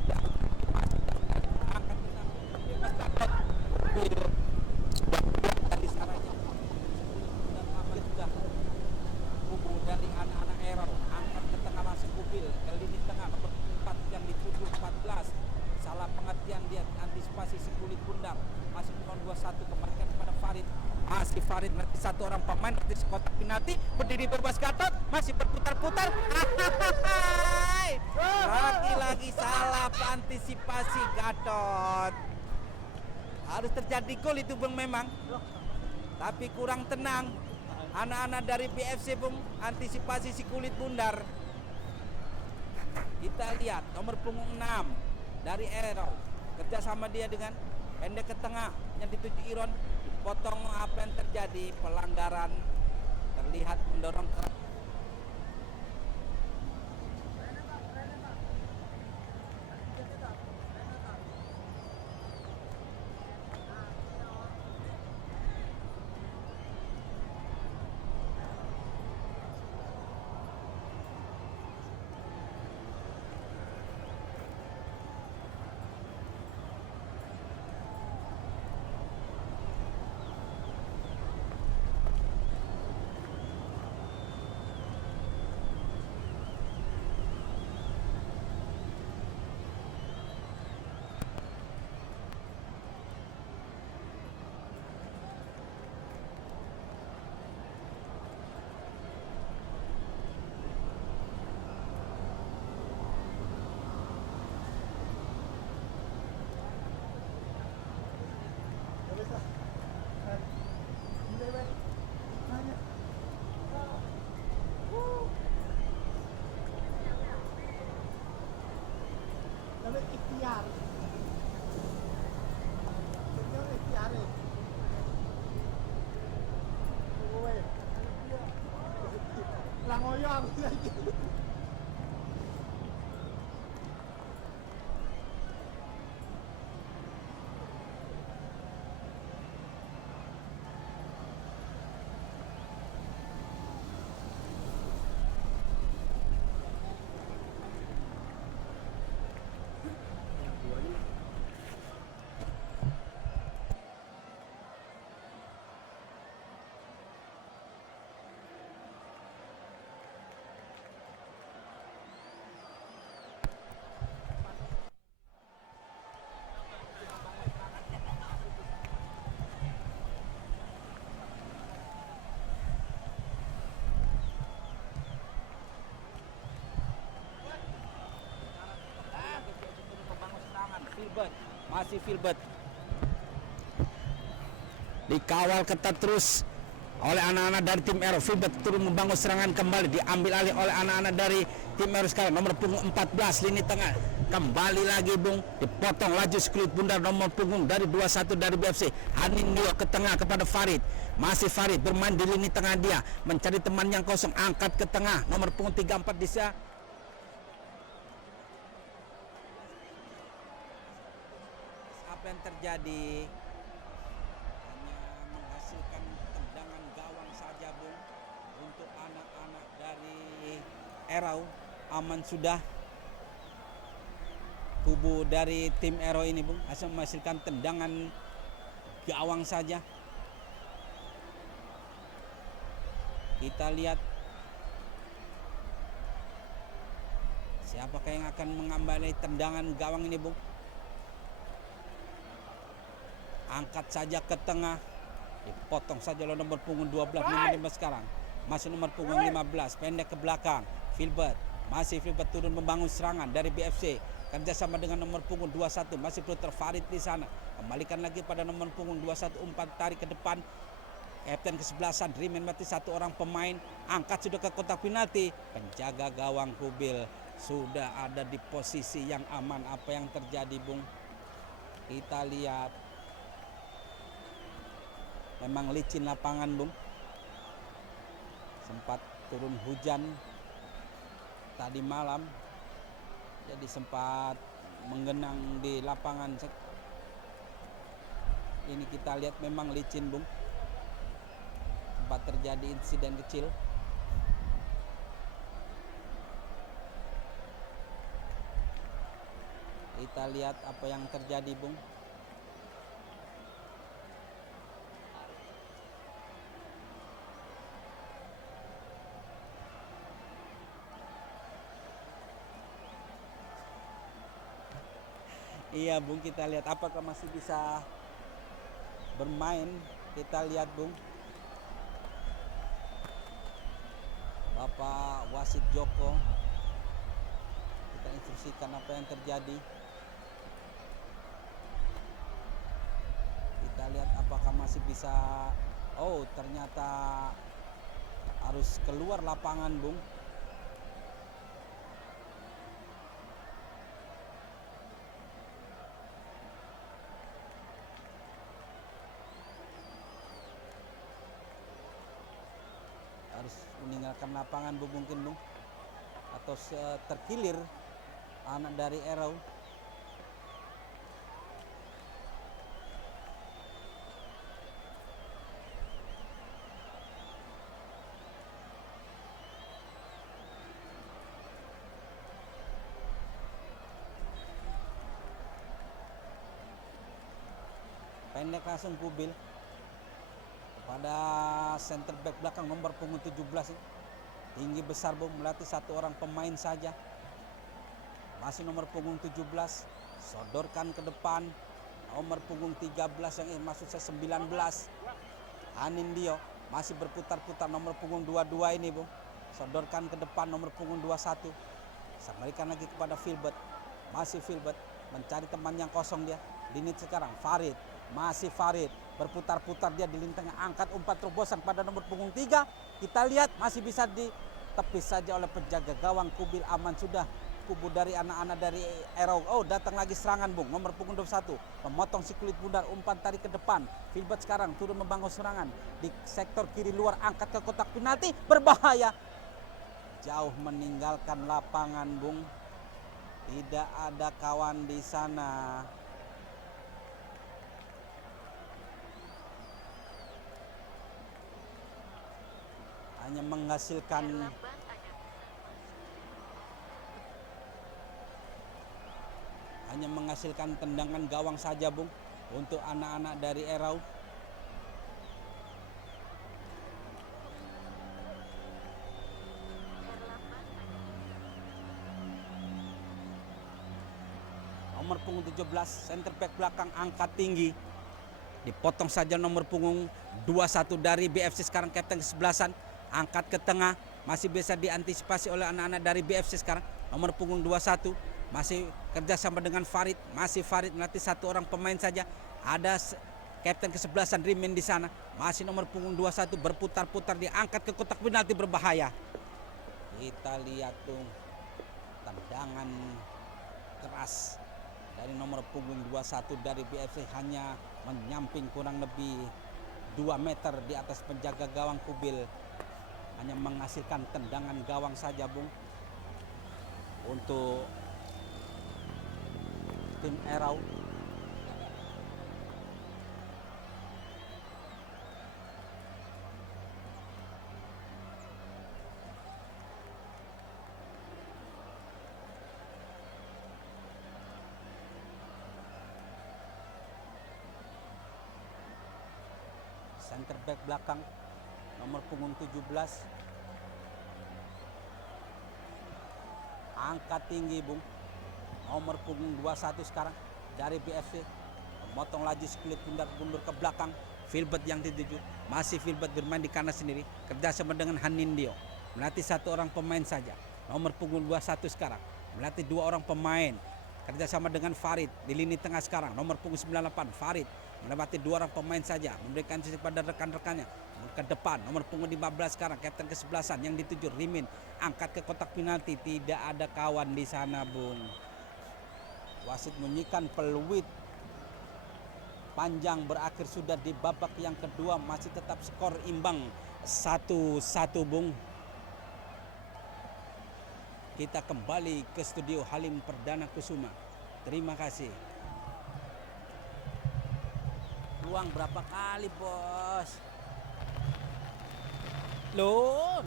angkat bebas Gatot. Sudah kuat dari saranya. Dan apa juga kubu dari anak-anak Eroy. Angkat ke tengah langsung kubil ke lini tengah nomor 4 yang dituju 14. Salah pengertian dia, antisipasi si kulit bundar. Masih nomor 21 kembalikan kepada Farid. Masih Farid nanti satu orang pemain di kotak penalti, berdiri bebas Gatot, masih berputar-putar. Lagi-lagi salah antisipasi Gatot. Harus terjadi gol itu Bung memang, tapi kurang tenang anak-anak dari BFC Bung, antisipasi si kulit bundar. Kita lihat nomor punggung 6 dari Eroy, kerjasama dia dengan pendek ke tengah yang dituju Iron, dipotong. Apa yang terjadi, pelanggaran, terlihat mendorong ke namanya ikhtiar. Bener ikhtiar ya. Gue. Langoyang lagi. Filbert, masih Filbert. Dikawal ketat terus oleh anak-anak dari tim Aero. Filbert turun membangun serangan kembali, diambil alih oleh anak-anak dari tim Aero sekarang. Nomor punggung 14 lini tengah. Kembali lagi Bung, dipotong laju Sekulit Bundar nomor punggung dari 21 dari BFC. Hanin Dio ke tengah kepada Farid. Masih Farid bermain di lini tengah dia, mencari teman yang kosong, angkat ke tengah. Nomor punggung 34 bisa. Apa yang terjadi? Hanya menghasilkan tendangan gawang saja Bung. Untuk anak-anak dari Erau aman sudah. Kubu dari tim Erau ini Bung asal menghasilkan tendangan gawang saja. Kita lihat siapakah yang akan mengambil tendangan gawang ini Bung. Angkat saja ke tengah, dipotong saja oleh nomor punggung 12 nomor 5 sekarang. Masih nomor punggung 15, pendek ke belakang. Filbert, masih Filbert turun membangun serangan dari BFC. Kerjasama dengan nomor punggung 21, masih putar Farid di sana. Kembalikan lagi pada nomor punggung 21, umpan tarik ke depan. Kapten ke-11, Drimen mati satu orang pemain. Angkat sudah ke kotak penalti. Penjaga gawang Kubil sudah ada di posisi yang aman. Apa yang terjadi Bung? Kita lihat. Memang licin lapangan Bung. Sempat turun hujan tadi malam. Jadi sempat menggenang di lapangan. Ini kita lihat memang licin Bung. Sempat terjadi insiden kecil. Kita lihat apa yang terjadi Bung. Iya Bung, kita lihat apakah masih bisa bermain. Kita lihat Bung. Bapak Wasit Joko, kita instruksikan apa yang terjadi. Kita lihat apakah masih bisa. Oh, ternyata harus keluar lapangan Bung. Harus meninggalkan lapangan Bung, mungkin Bung, atau terkilir anak dari Erau. Pendek langsung Kubil pada center back belakang nomor punggung 17. Tinggi besar Bung, melatih satu orang pemain saja. Masih nomor punggung 17, sodorkan ke depan nomor punggung 13 yang maksud saya 19. Hanin Dio masih berputar-putar nomor punggung 22 ini Bung. Sodorkan ke depan nomor punggung 21. Sampaikan lagi kepada Filbert. Masih Filbert mencari teman yang kosong dia. Lini sekarang Farid, masih Farid berputar-putar dia di lini tengah, angkat umpan terobosan pada nomor punggung 3. Kita lihat masih bisa ditepis saja oleh penjaga gawang Kubil. Aman sudah kubu dari anak-anak dari Erau. Oh, datang lagi serangan, Bung. Nomor punggung 21. Memotong si kulit bundar, umpan tarik ke depan. Filbert sekarang turun membangun serangan di sektor kiri luar, angkat ke kotak penalti, berbahaya. Jauh meninggalkan lapangan, Bung. Tidak ada kawan di sana. Hanya menghasilkan tendangan gawang saja, Bung, untuk anak-anak dari Erau. Nomor punggung 17, center back belakang, angkat tinggi. Dipotong saja nomor punggung 21 dari BFC sekarang, kapten kesebelasan. Angkat ke tengah, masih bisa diantisipasi oleh anak-anak dari BFC sekarang. Nomor punggung 21, masih kerjasama dengan Farid. Masih Farid melatih satu orang pemain saja. Ada kapten kesebelasan Rimin di sana. Masih nomor punggung 21 berputar-putar, diangkat ke kotak penalti, berbahaya. Kita lihat tuh tendangan keras dari nomor punggung 21 dari BFC, hanya menyamping kurang lebih 2 meter di atas penjaga gawang Kubil. Hanya menghasilkan tendangan gawang saja, Bung, untuk tim Erau. Center back belakang nomor punggung 17, angkat tinggi, Bung, nomor punggung 21 sekarang dari BFC. Memotong laju split mundur ke belakang. Filbert yang dituju, masih Filbert bermain di kanan sendiri, kerjasama dengan Hanindio, melatih satu orang pemain saja. Nomor punggung 21 sekarang melatih 2 orang pemain, kerjasama dengan Farid di lini tengah sekarang. Nomor punggung 98 Farid melewati 2 orang pemain saja, memberikan sisi pada rekan-rekannya ke depan. Nomor punggung 15 sekarang kapten kesebelasan yang dituju Rimin, angkat ke kotak penalti, tidak ada kawan di sana, Bung. Wasit bunyikan peluit panjang, berakhir sudah di babak yang kedua, masih tetap skor imbang 1-1, Bung. Kita kembali ke studio Halim Perdana Kusuma. Terima kasih. Ruang berapa kali, Bos? Loh,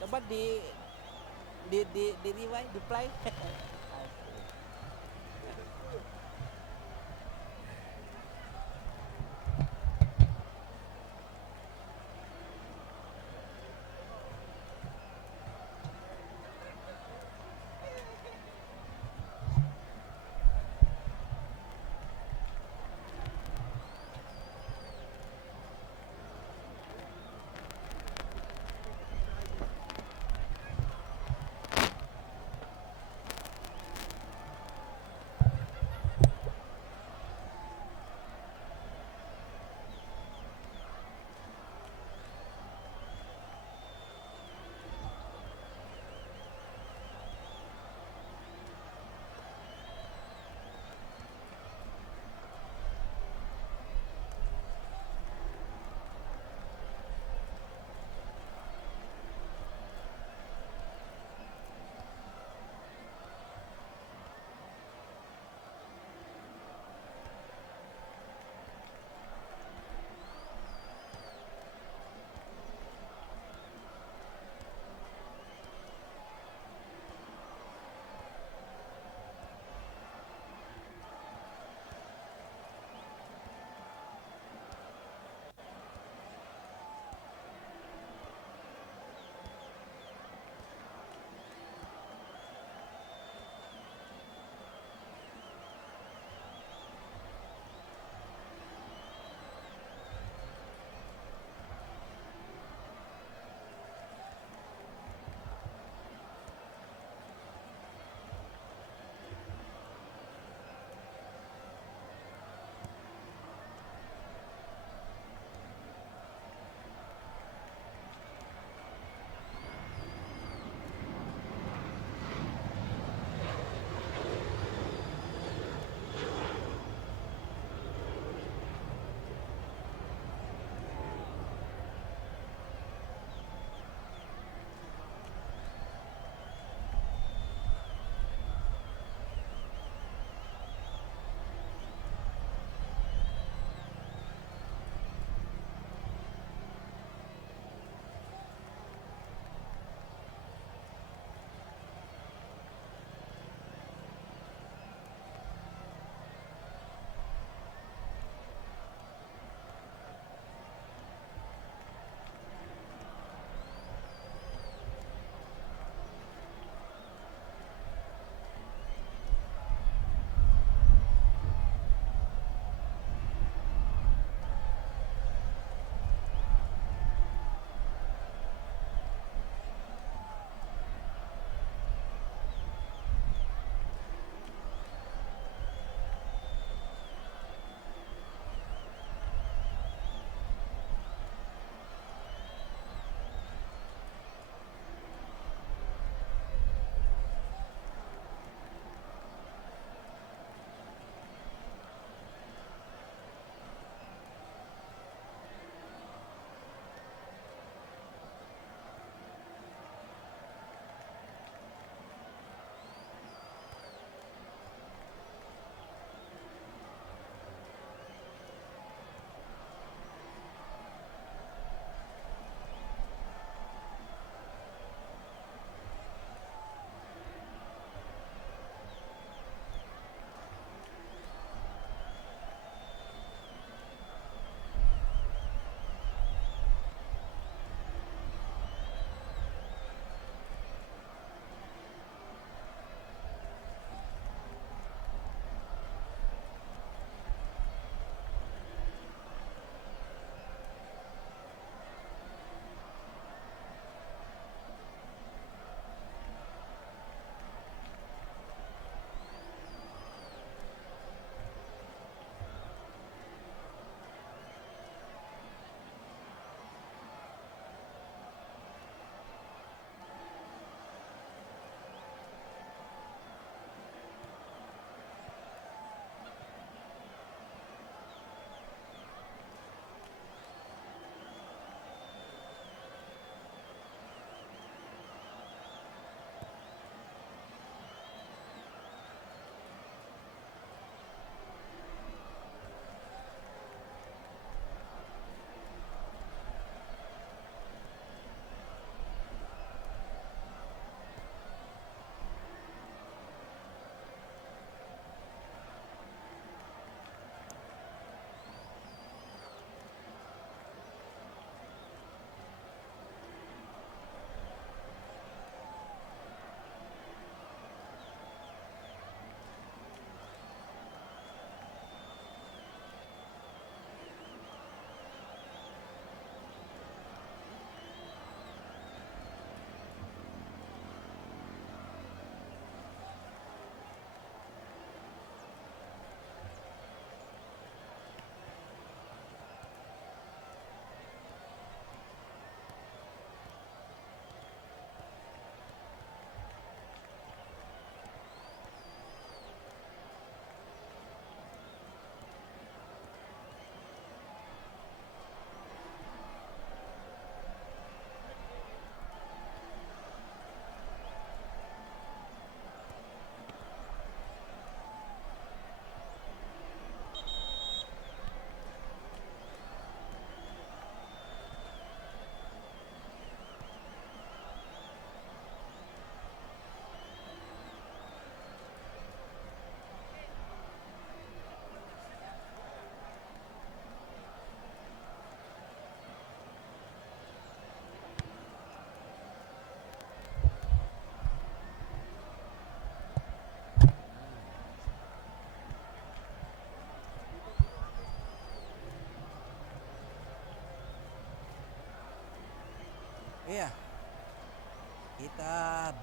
coba di rewind, di play.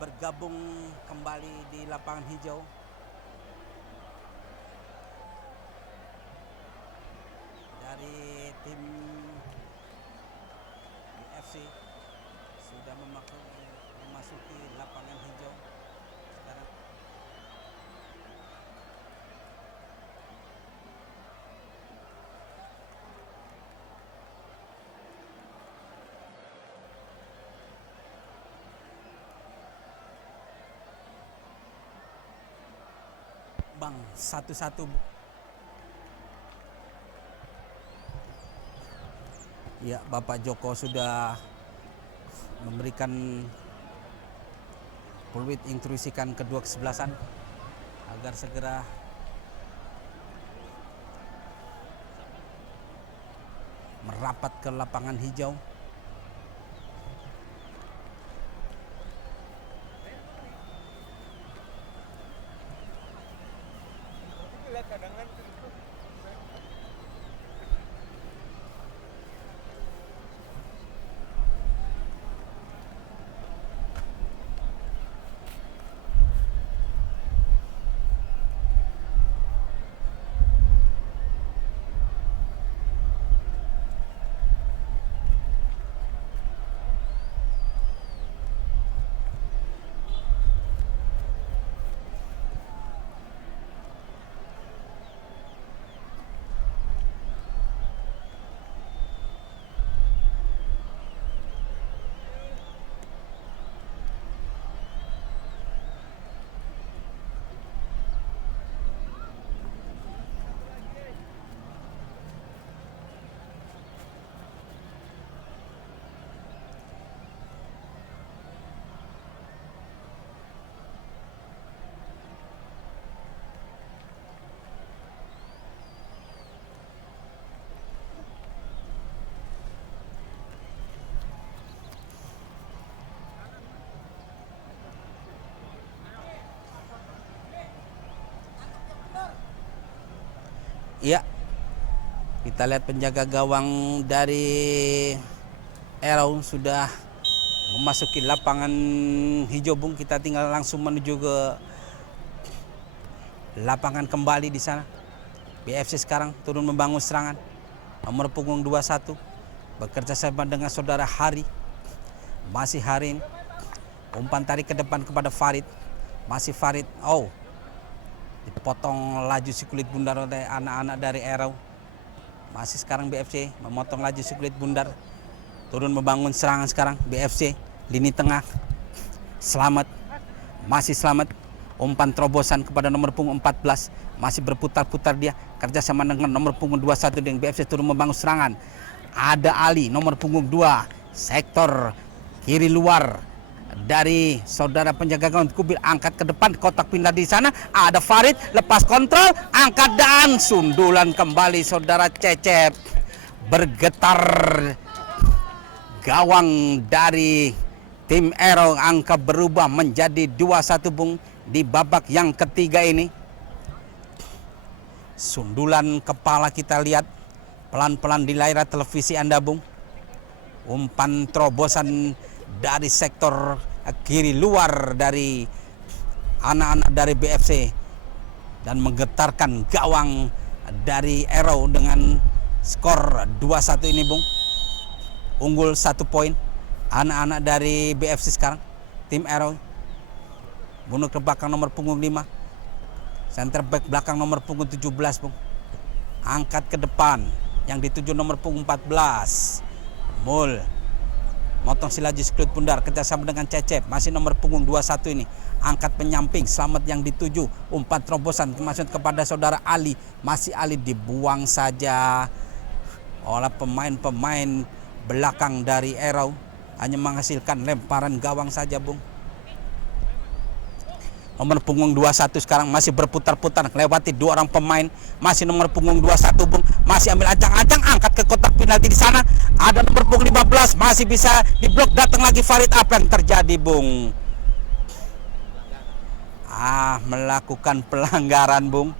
bergabung kembali di lapangan hijau. Dari tim BFC sudah memasuki lapangan hijau sekarang. Bang, satu-satu. Ya, Bapak Joko sudah memberikan fluid intrusikan kedua kesebelasan agar segera merapat ke lapangan hijau. Iya, kita lihat penjaga gawang dari Arrow sudah memasuki lapangan hijau, Bung. Kita tinggal langsung menuju ke lapangan kembali di sana. BFC sekarang turun membangun serangan. Nomor punggung 21 bekerja sama dengan saudara Hari. Masih Harin. Umpan tarik ke depan kepada Farid. Masih Farid. Oh, dipotong laju si kulit bundar oleh anak-anak dari Arrow. Masih sekarang BFC memotong laju si kulit bundar. Turun membangun serangan sekarang BFC. Lini tengah. Selamat. Masih Selamat. Umpan terobosan kepada nomor punggung 14. Masih berputar-putar dia. Kerjasama dengan nomor punggung 21 dengan BFC turun membangun serangan. Ada Ali nomor punggung 2. Sektor kiri luar dari saudara penjaga gawang Kubil, angkat ke depan, kotak pindah di sana. Ada Farid, lepas kontrol, angkat dan sundulan kembali saudara Cecep. Bergetar gawang dari tim Arrow, angka berubah menjadi 2-1, Bung, di babak yang ketiga ini. Sundulan kepala kita lihat pelan-pelan di layar televisi Anda, Bung. Umpan terobosan dari sektor kiri luar dari anak-anak dari BFC dan menggetarkan gawang dari Arrow dengan skor 2-1 ini, Bung. Unggul 1 poin anak-anak dari BFC sekarang. Tim Arrow bunuh ke belakang nomor punggung 5. Center back belakang nomor punggung 17, Bung. Angkat ke depan yang dituju nomor punggung 14. Mul motong si laju kulit bundar kerjasama dengan Cecep. Masih nomor punggung 21 ini. Angkat penyamping. Selamat yang dituju. Umpan terobosan masuk kepada saudara Ali. Masih Ali dibuang saja oleh pemain-pemain belakang dari Arrow. Hanya menghasilkan lemparan gawang saja, Bung. Nomor punggung 21 sekarang masih berputar-putar lewati 2 orang pemain. Masih nomor punggung 21, Bung. Masih ambil ancang-ancang, angkat ke kotak penalti di sana. Ada nomor punggung 15, masih bisa diblok. Datang lagi Farid. Apa yang terjadi, Bung? Melakukan pelanggaran, Bung.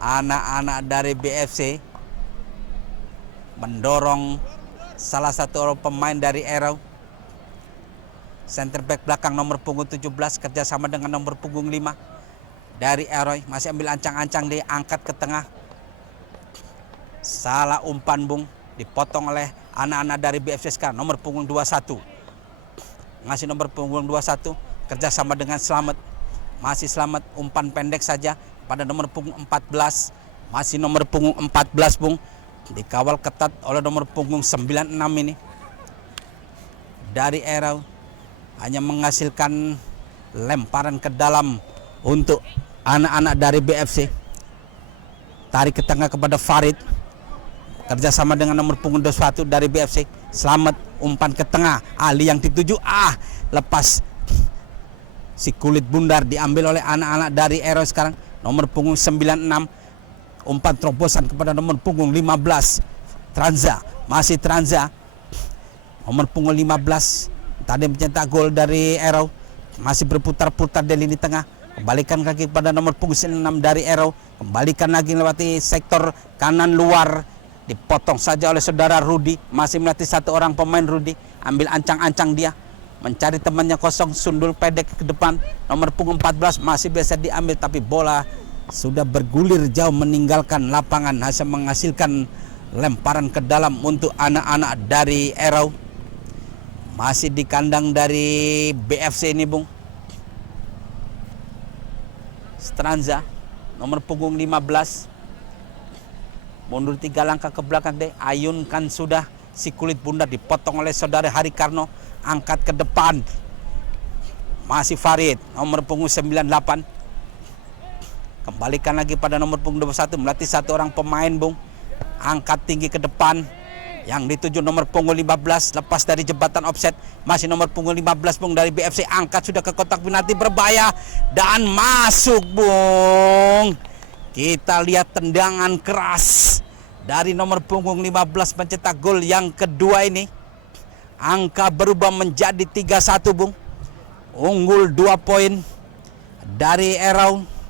Anak-anak dari BFC mendorong salah satu orang pemain dari Arrow. Center back belakang nomor punggung 17 kerjasama dengan nomor punggung 5 dari Eroy. Masih ambil ancang-ancang, diangkat ke tengah. Salah umpan bung, dipotong oleh anak-anak dari BFC sekarang. Nomor punggung 21 ngasih nomor punggung 21 kerjasama dengan Selamat. Masih Selamat, umpan pendek saja pada nomor punggung 14. Masih nomor punggung 14 bung, dikawal ketat oleh nomor punggung 96 ini dari Eroy. Hanya menghasilkan lemparan ke dalam untuk anak-anak dari BFC. Tarik ke tengah kepada Farid. Kerjasama dengan nomor punggung 21 dari BFC. Selamat, umpan ke tengah. Ali yang dituju. Lepas. Si kulit bundar diambil oleh anak-anak dari Eroy sekarang. Nomor punggung 96. Umpan terobosan kepada nomor punggung 15. Tranza. Masih Tranza. Nomor punggung 15. Tadi mencetak gol dari Eroy. Masih berputar-putar di lini tengah. Kembalikan kaki pada nomor punggung 6 dari Eroy. Kembalikan lagi lewati sektor kanan luar. Dipotong saja oleh saudara Rudi. Masih melatih satu orang pemain Rudi. Ambil ancang-ancang dia. Mencari temannya kosong. Sundul pendek ke depan. Nomor punggung 14 masih biasa diambil. Tapi bola sudah bergulir jauh meninggalkan lapangan. Hasil menghasilkan lemparan ke dalam untuk anak-anak dari Eroy. Masih di kandang dari BFC ini bung. Stranza nomor punggung 15. Mundur 3 langkah ke belakang deh. Ayunkan sudah si kulit bundar, dipotong oleh saudara Hari Karno. Angkat ke depan. Masih Farid nomor punggung 98. Kembalikan lagi pada nomor punggung 21. Melatih satu orang pemain bung. Angkat tinggi ke depan. Yang dituju nomor punggung 15, lepas dari jembatan offset. Masih nomor punggung 15 bung dari BFC. Angkat sudah ke kotak penalti, berbahaya. Dan masuk bung. Kita lihat tendangan keras dari nomor punggung 15 mencetak gol yang kedua ini. Angka berubah menjadi 3-1 bung. Unggul 2 poin dari Eroy.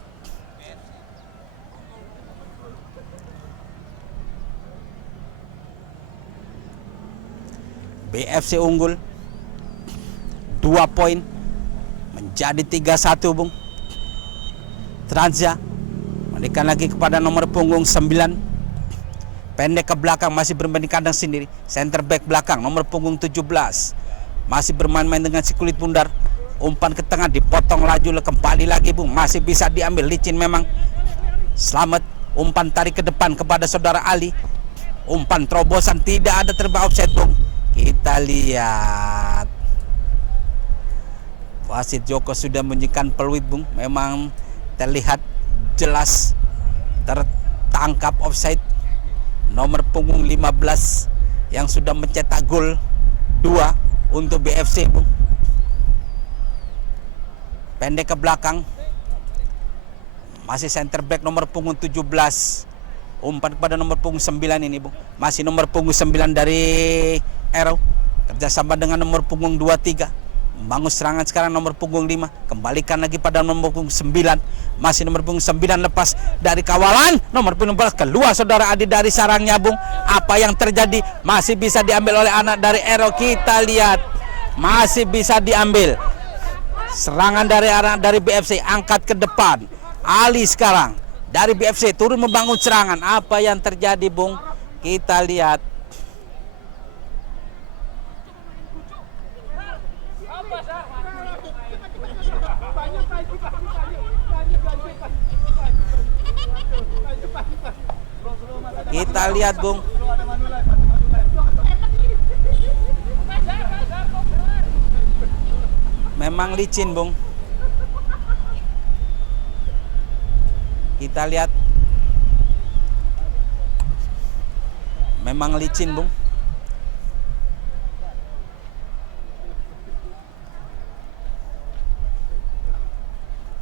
BFC unggul 2 poin menjadi 3-1 bung. Tranza memberikan lagi kepada nomor punggung 9. Pendek ke belakang, masih bermain di kandang sendiri. Center back belakang nomor punggung 17. Masih bermain-main dengan si kulit bundar. Umpan ke tengah, dipotong laju kembali lagi bung. Masih bisa diambil, licin memang. Selamat, umpan tarik ke depan kepada saudara Ali. Umpan terobosan, tidak ada terbang offside bung. Kita lihat wasit Joko sudah menunjukkan peluit bung. Memang terlihat jelas tertangkap offside. Nomor punggung 15 yang sudah mencetak gol 2 untuk BFC bung. Pendek ke belakang. Masih center back nomor punggung 17. Umpan kepada nomor punggung 9 ini bung. Masih nomor punggung 9 dari Eroy. Kerjasama dengan nomor punggung 23. Membangun serangan sekarang nomor punggung 5. Kembalikan lagi pada nomor punggung 9. Masih nomor punggung 9 lepas dari kawalan. Nomor punggung 11 keluar saudara Adi dari sarangnya bung. Apa yang terjadi? Masih bisa diambil oleh anak dari Eroy. Kita lihat. Masih bisa diambil. Serangan dari anak dari BFC. Angkat ke depan. Ali sekarang dari BFC turun membangun serangan. Apa yang terjadi bung? Kita lihat. Kita lihat bung. Memang licin bung. Kita lihat. Memang licin bung.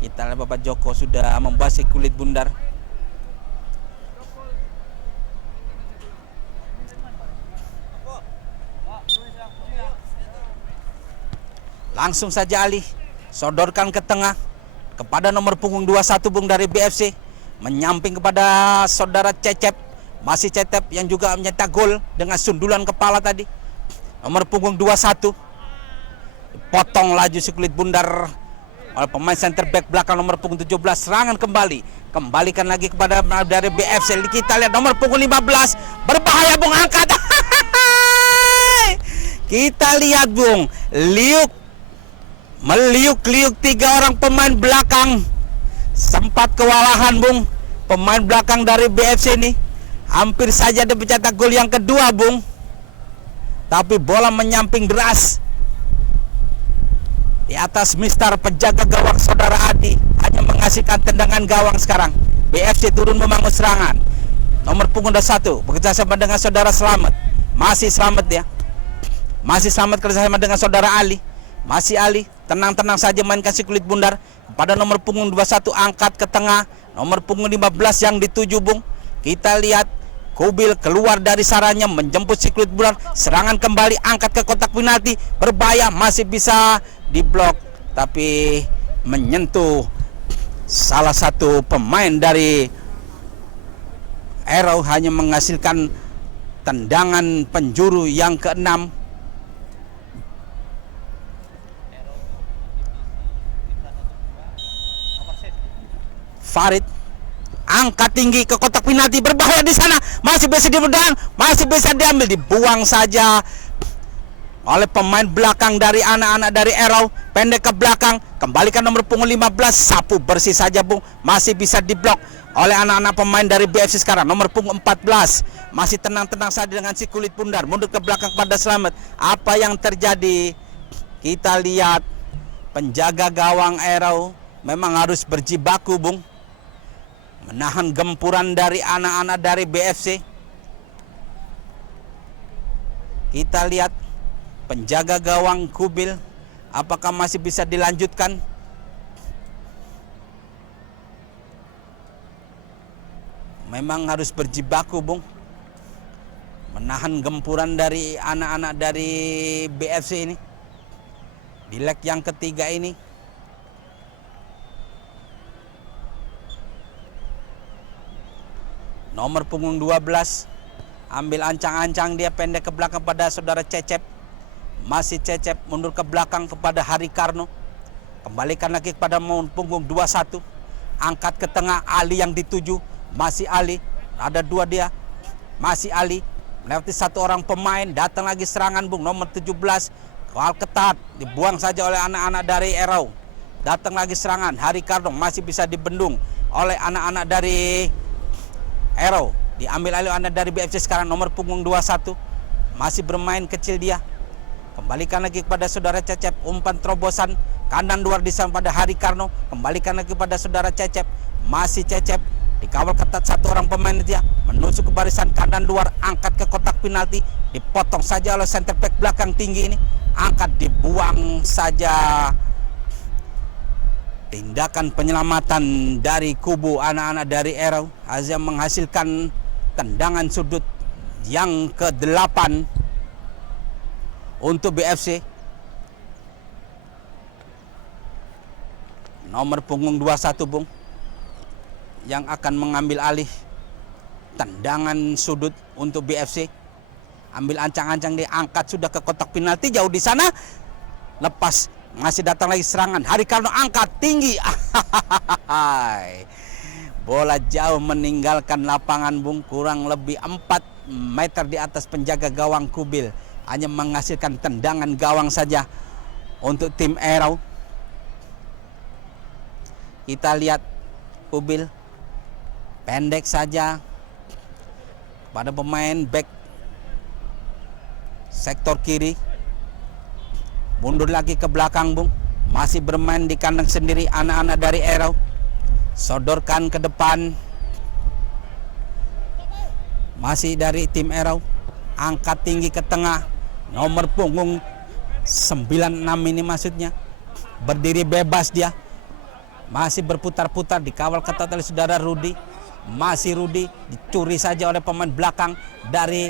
Kita lihat Bapak Joko sudah membasuh kulit bundar. Langsung saja Ali sodorkan ke tengah kepada nomor punggung 21 bung dari BFC. Menyamping kepada saudara Cecep. Masih Cecep yang juga mencetak gol dengan sundulan kepala tadi. Nomor punggung 21. potong laju si kulit bundar oleh pemain center back belakang nomor punggung 17. Serangan kembalikan lagi kepada dari BFC. Kita lihat nomor punggung 15 berbahaya Bung, angkat. Kita lihat Bung, meliuk-liuk 3 orang pemain belakang, sempat kewalahan Bung. Pemain belakang dari BFC ini hampir saja dia mencetak gol yang kedua Bung, tapi bola menyamping deras di atas Mister penjaga gawang saudara Adi, hanya menghasilkan tendangan gawang. Sekarang BFC turun membangun serangan. Nomor punggung 21 bekerjasama dengan saudara Selamat, masih Selamat dia, masih Selamat kerjasama dengan saudara Ali. Masih Ali, tenang-tenang saja mainkan si kulit bundar pada nomor punggung 21, angkat ke tengah. Nomor punggung 15 yang dituju Bung. Kita lihat Kubil keluar dari sarangnya menjemput si kulit bundar. Serangan kembali, angkat ke kotak penalti, berbahaya, masih bisa diblok, tapi menyentuh salah satu pemain dari Arrow, hanya menghasilkan tendangan penjuru yang ke-6. Farid angkat tinggi ke kotak penalti, berbahaya di sana, masih bisa dipendang, masih bisa diambil, dibuang saja oleh pemain belakang dari anak-anak dari Arrow. Pendek ke belakang, kembalikan nomor punggung 15, sapu bersih saja Bung, masih bisa diblok oleh anak-anak pemain dari BFC. Sekarang nomor punggung 14 masih tenang-tenang saja dengan si kulit bundar, mundur ke belakang pada Selamat. Apa yang terjadi? Kita lihat penjaga gawang Arrow memang harus berjibaku Bung, menahan gempuran dari anak-anak dari BFC. Kita lihat penjaga gawang Kubil, apakah masih bisa dilanjutkan? Memang harus berjibaku Bung, menahan gempuran dari anak-anak dari BFC ini di leg yang ketiga ini. Nomor punggung 12 ambil ancang-ancang, dia pendek ke belakang pada saudara Cecep. Masih Cecep mundur ke belakang kepada Hari Karno. Kembalikan lagi kepada punggung 21. Angkat ke tengah, Ali yang dituju. Masih Ali, ada 2 dia. Masih Ali, melewati 1 orang pemain. Datang lagi serangan Bung, nomor 17. Kawal ketat, dibuang saja oleh anak-anak dari Arrow. Datang lagi serangan, Hari Karno masih bisa dibendung oleh anak-anak dari Arrow. Diambil alih anak dari BFC. Sekarang nomor punggung 21 masih bermain kecil dia. Kembalikan lagi kepada saudara Cecep, umpan terobosan kanan luar di sana pada Hari Karno. Kembalikan lagi kepada saudara Cecep, masih Cecep, dikawal ketat 1 orang pemain dia, menusuk ke barisan kanan luar, angkat ke kotak penalti, dipotong saja oleh center back belakang tinggi ini, angkat, dibuang saja. Tindakan penyelamatan dari kubu anak-anak dari Arrow hanya menghasilkan tendangan sudut yang ke-8 untuk BFC. Nomor punggung 21 Bung yang akan mengambil alih tendangan sudut untuk BFC. Ambil ancang-ancang, diangkat sudah ke kotak penalti, jauh di sana, lepas. Masih datang lagi serangan, Hari Karno angkat tinggi. Bola jauh meninggalkan lapangan Bung, kurang lebih 4 meter di atas penjaga gawang Kubil. Hanya menghasilkan tendangan gawang saja untuk tim Arrow. Kita lihat Kubil pendek saja pada pemain back sektor kiri. Mundur lagi ke belakang Bung, masih bermain di kandang sendiri anak-anak dari Arrow. Sodorkan ke depan, masih dari tim Arrow. Angkat tinggi ke tengah, nomor punggung 96 ini maksudnya. Berdiri bebas dia, masih berputar-putar, dikawal ketat oleh saudara Rudi. Masih Rudi, dicuri saja oleh pemain belakang dari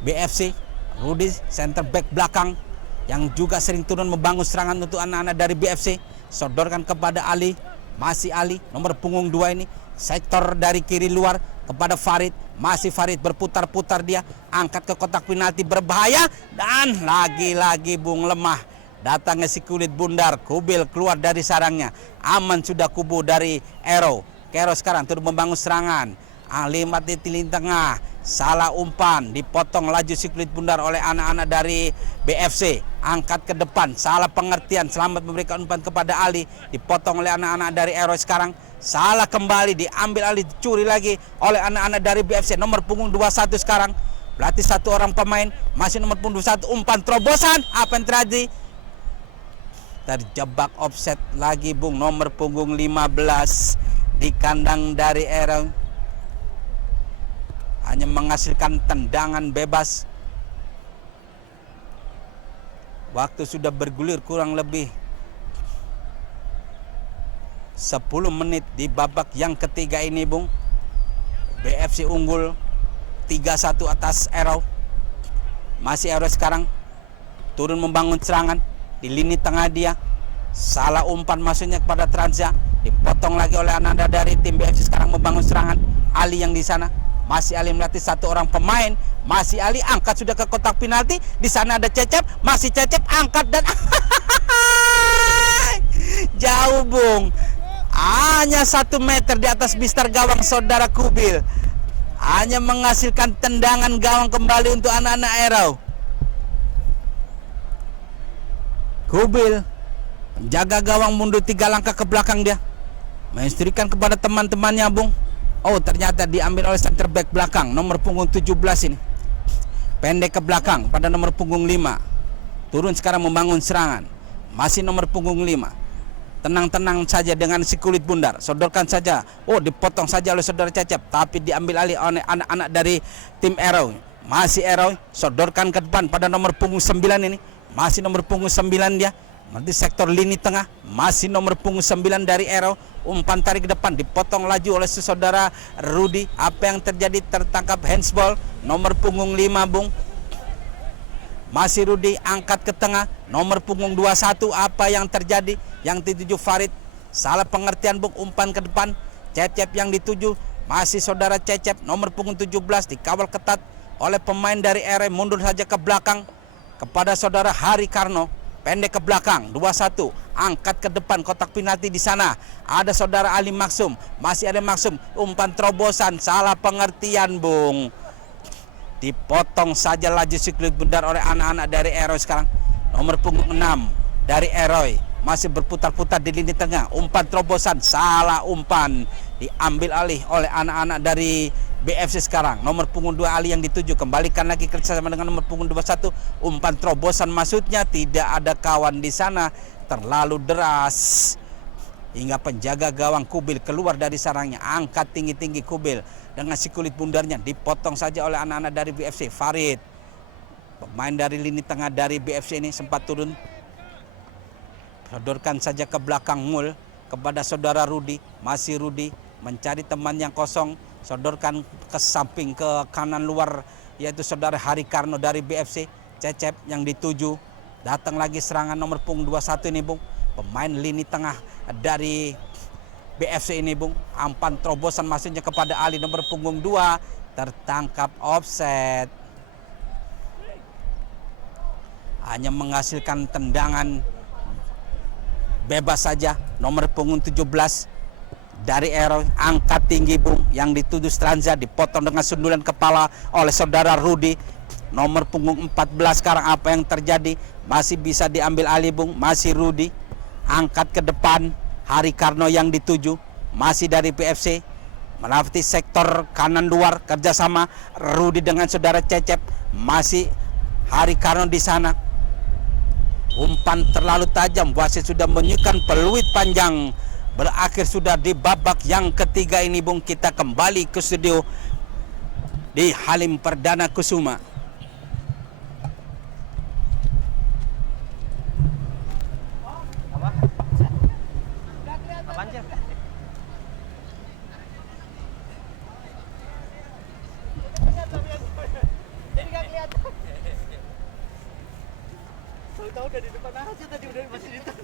BFC. Rudi, center back belakang yang juga sering turun membangun serangan untuk anak-anak dari BFC. Sodorkan kepada Ali, masih Ali, nomor punggung 2 ini. sektor dari kiri luar kepada Farid. Masih Farid berputar-putar dia, angkat ke kotak penalti berbahaya dan lagi-lagi Bung lemah. Datangnya si kulit bundar, Kubil keluar dari sarangnya. Aman sudah kubu dari Ero. Kero sekarang turut membangun serangan. Alimat di lini tengah, salah umpan, dipotong laju si kulit bundar oleh anak-anak dari BFC. Angkat ke depan, salah pengertian, selamat memberikan umpan kepada Ali. Dipotong oleh anak-anak dari Ero sekarang. Salah kembali, diambil alih, dicuri lagi oleh anak-anak dari BFC. Nomor punggung 21 sekarang. Berarti satu orang pemain, masih nomor punggung 21, umpan terobosan. Apa yang terjadi? Terjebak offset lagi Bung, nomor punggung 15 di kandang dari Ero. Hanya menghasilkan tendangan bebas. Waktu sudah bergulir kurang lebih 10 menit di babak yang ketiga ini Bung. BFC unggul 3-1 atas Ero. Masih Ero sekarang turun membangun serangan di lini tengah dia. Salah umpan masuknya kepada Transa. Dipotong lagi oleh anak dari tim BFC sekarang membangun serangan. Ali yang di sana. Masih Ali melatih satu orang pemain. Masih Ali angkat sudah ke kotak penalti. Di sana ada Cecep. Masih Cecep angkat dan jauh Bung. Hanya 1 meter di atas bistar gawang saudara Kubil. Hanya menghasilkan tendangan gawang kembali untuk anak-anak Ero. Kubil menjaga gawang mundur 3 langkah ke belakang dia. Menginstruksikan kepada teman-temannya Bung. Oh ternyata diambil oleh center back belakang nomor punggung 17 ini. Pendek ke belakang pada nomor punggung 5. Turun sekarang membangun serangan. Masih nomor punggung 5. Tenang-tenang saja dengan si kulit bundar. Sodorkan saja. Oh dipotong saja oleh saudara Cecep. Tapi diambil alih oleh anak-anak dari tim Ero. Masih Ero. Sodorkan ke depan pada nomor punggung 9 ini. Masih nomor punggung 9 dia. Nanti sektor lini tengah. Masih nomor punggung 9 dari Ero. Umpan tarik ke depan. Dipotong laju oleh saudara Rudi. Apa yang terjadi? Tertangkap handsball. Nomor punggung 5 Bung. Masih Rudi angkat ke tengah. Nomor punggung 21. Apa yang terjadi? Yang dituju Farid. Salah pengertian Bung. Umpan ke depan. Cecep yang dituju. Masih saudara Cecep. Nomor punggung 17. Dikawal ketat oleh pemain dari RM. Mundur saja ke belakang. Kepada saudara Hari Karno. Pendek ke belakang. 21. Angkat ke depan. Kotak penalti di sana. Ada saudara Ali Maksum. Masih ada Maksum. Umpan terobosan. Salah pengertian Bung. Dipotong saja laju si kulit bundar oleh anak-anak dari Eroy sekarang. Nomor punggung 6 dari Eroy. Masih berputar-putar di lini tengah. Umpan terobosan. Salah umpan. Diambil alih oleh anak-anak dari BFC sekarang. Nomor punggung 2 Ali yang dituju. Kembalikan lagi kerjasama dengan nomor punggung 21. Umpan terobosan maksudnya. Tidak ada kawan di sana. Terlalu deras. Hingga penjaga gawang Kubil keluar dari sarangnya. Angkat tinggi-tinggi Kubil. Dengan si kulit bundarnya dipotong saja oleh anak-anak dari BFC. Farid. Pemain dari lini tengah dari BFC ini sempat turun. Sodorkan saja ke belakang Mul. Kepada saudara Rudi. Masih Rudi. Mencari teman yang kosong. Sodorkan ke samping ke kanan luar. Yaitu saudara Hari Karno dari BFC. Cecep yang dituju. Datang lagi serangan nomor punggung 21 ini Bung. Pemain lini tengah dari BFC ini Bung. Umpan terobosan masuknya kepada Ali nomor punggung 2. Tertangkap offset. Hanya menghasilkan tendangan bebas saja. Nomor punggung 17 dari Ero. Angkat tinggi Bung. Yang dituju Stranza. Dipotong dengan sundulan kepala oleh saudara Rudi. Nomor punggung 14 sekarang apa yang terjadi? Masih bisa diambil alih Bung. Masih Rudi. Angkat ke depan. Hari Karno yang dituju. Masih dari PFC. Melewati sektor kanan luar. Kerjasama Rudi dengan saudara Cecep. Masih Hari Karno di sana. Umpan terlalu tajam. Wasit sudah menunjukkan peluit panjang. Berakhir sudah di babak yang ketiga ini Bung. Kita kembali ke studio di Halim Perdana Kusuma. Jadi gak kelihatan. Tahu-tahu udah di depan aja tadi, udah masih di depan.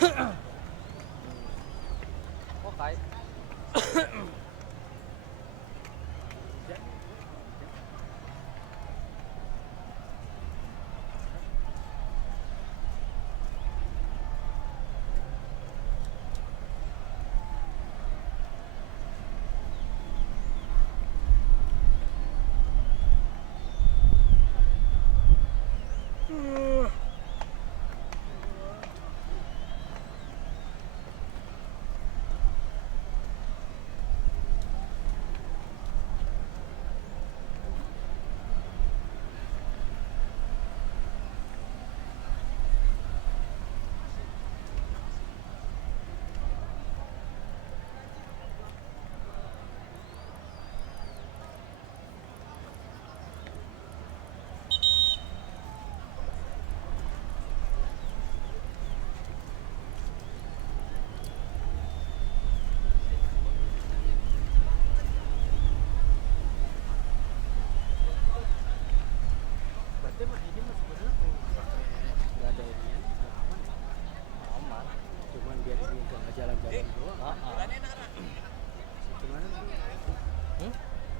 Okay. Berarti ini mas sebenarnya kalau pakai nggak ada ini aman ya? Aman. Cuman biar ini nggak jalan-jalan doang. Kemarin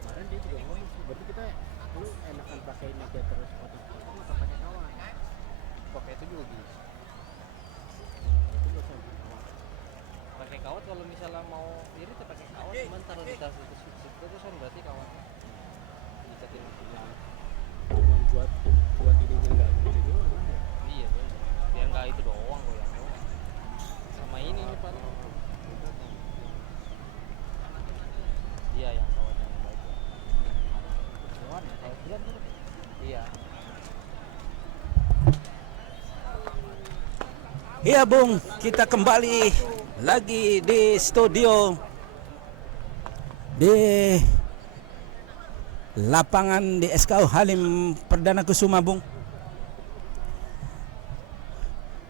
kemarin dia juga ngomong sih. Berarti kita lu enakan pakai ini aja terus foto-foto atau pakai kawan? Pakai itu juga bisa. Itu nggak usah pakai kawan. Pakai kawat kalau misalnya mau irit ya pakai kawat, cuman taruh di tas itu terus kan berarti kawat. Ikatin pulang. Cuman buat ininya nggak gitu doang kan ya? Iya bener. Dia nggak itu doang kok yang doang. Sama ini nih paling. Iya yang kawat yang baik. Kawat ya kawat bulan tuh. Iya. Iya Bung, kita kembali lagi di studio di lapangan di SKU Halim Perdana Kusuma Bung,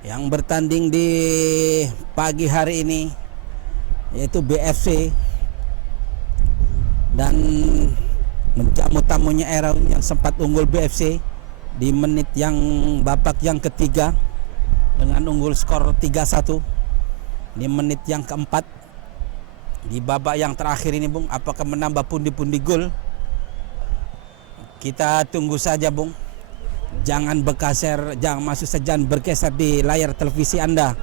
yang bertanding di pagi hari ini yaitu BFC dan menjamu tamunya Arrow yang sempat unggul BFC di menit yang babak yang ketiga dengan unggul skor 3-1. Di menit yang keempat di babak yang terakhir ini Bung, apakah menambah pundi-pundi gol? Kita tunggu saja Bung. Jangan bergeser di layar televisi Anda,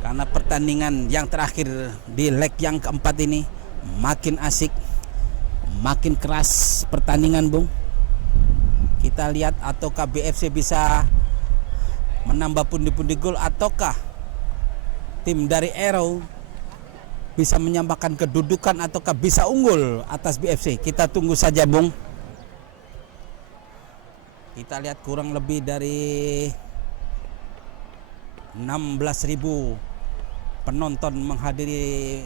karena pertandingan yang terakhir di leg yang keempat ini makin asik, makin keras pertandingan Bung. Kita lihat ataukah BFC bisa menambah pundi-pundi gol, ataukah tim dari Arrow bisa menyamakan kedudukan, ataukah bisa unggul atas BFC. Kita tunggu saja Bung. Kita lihat kurang lebih dari 16.000 penonton menghadiri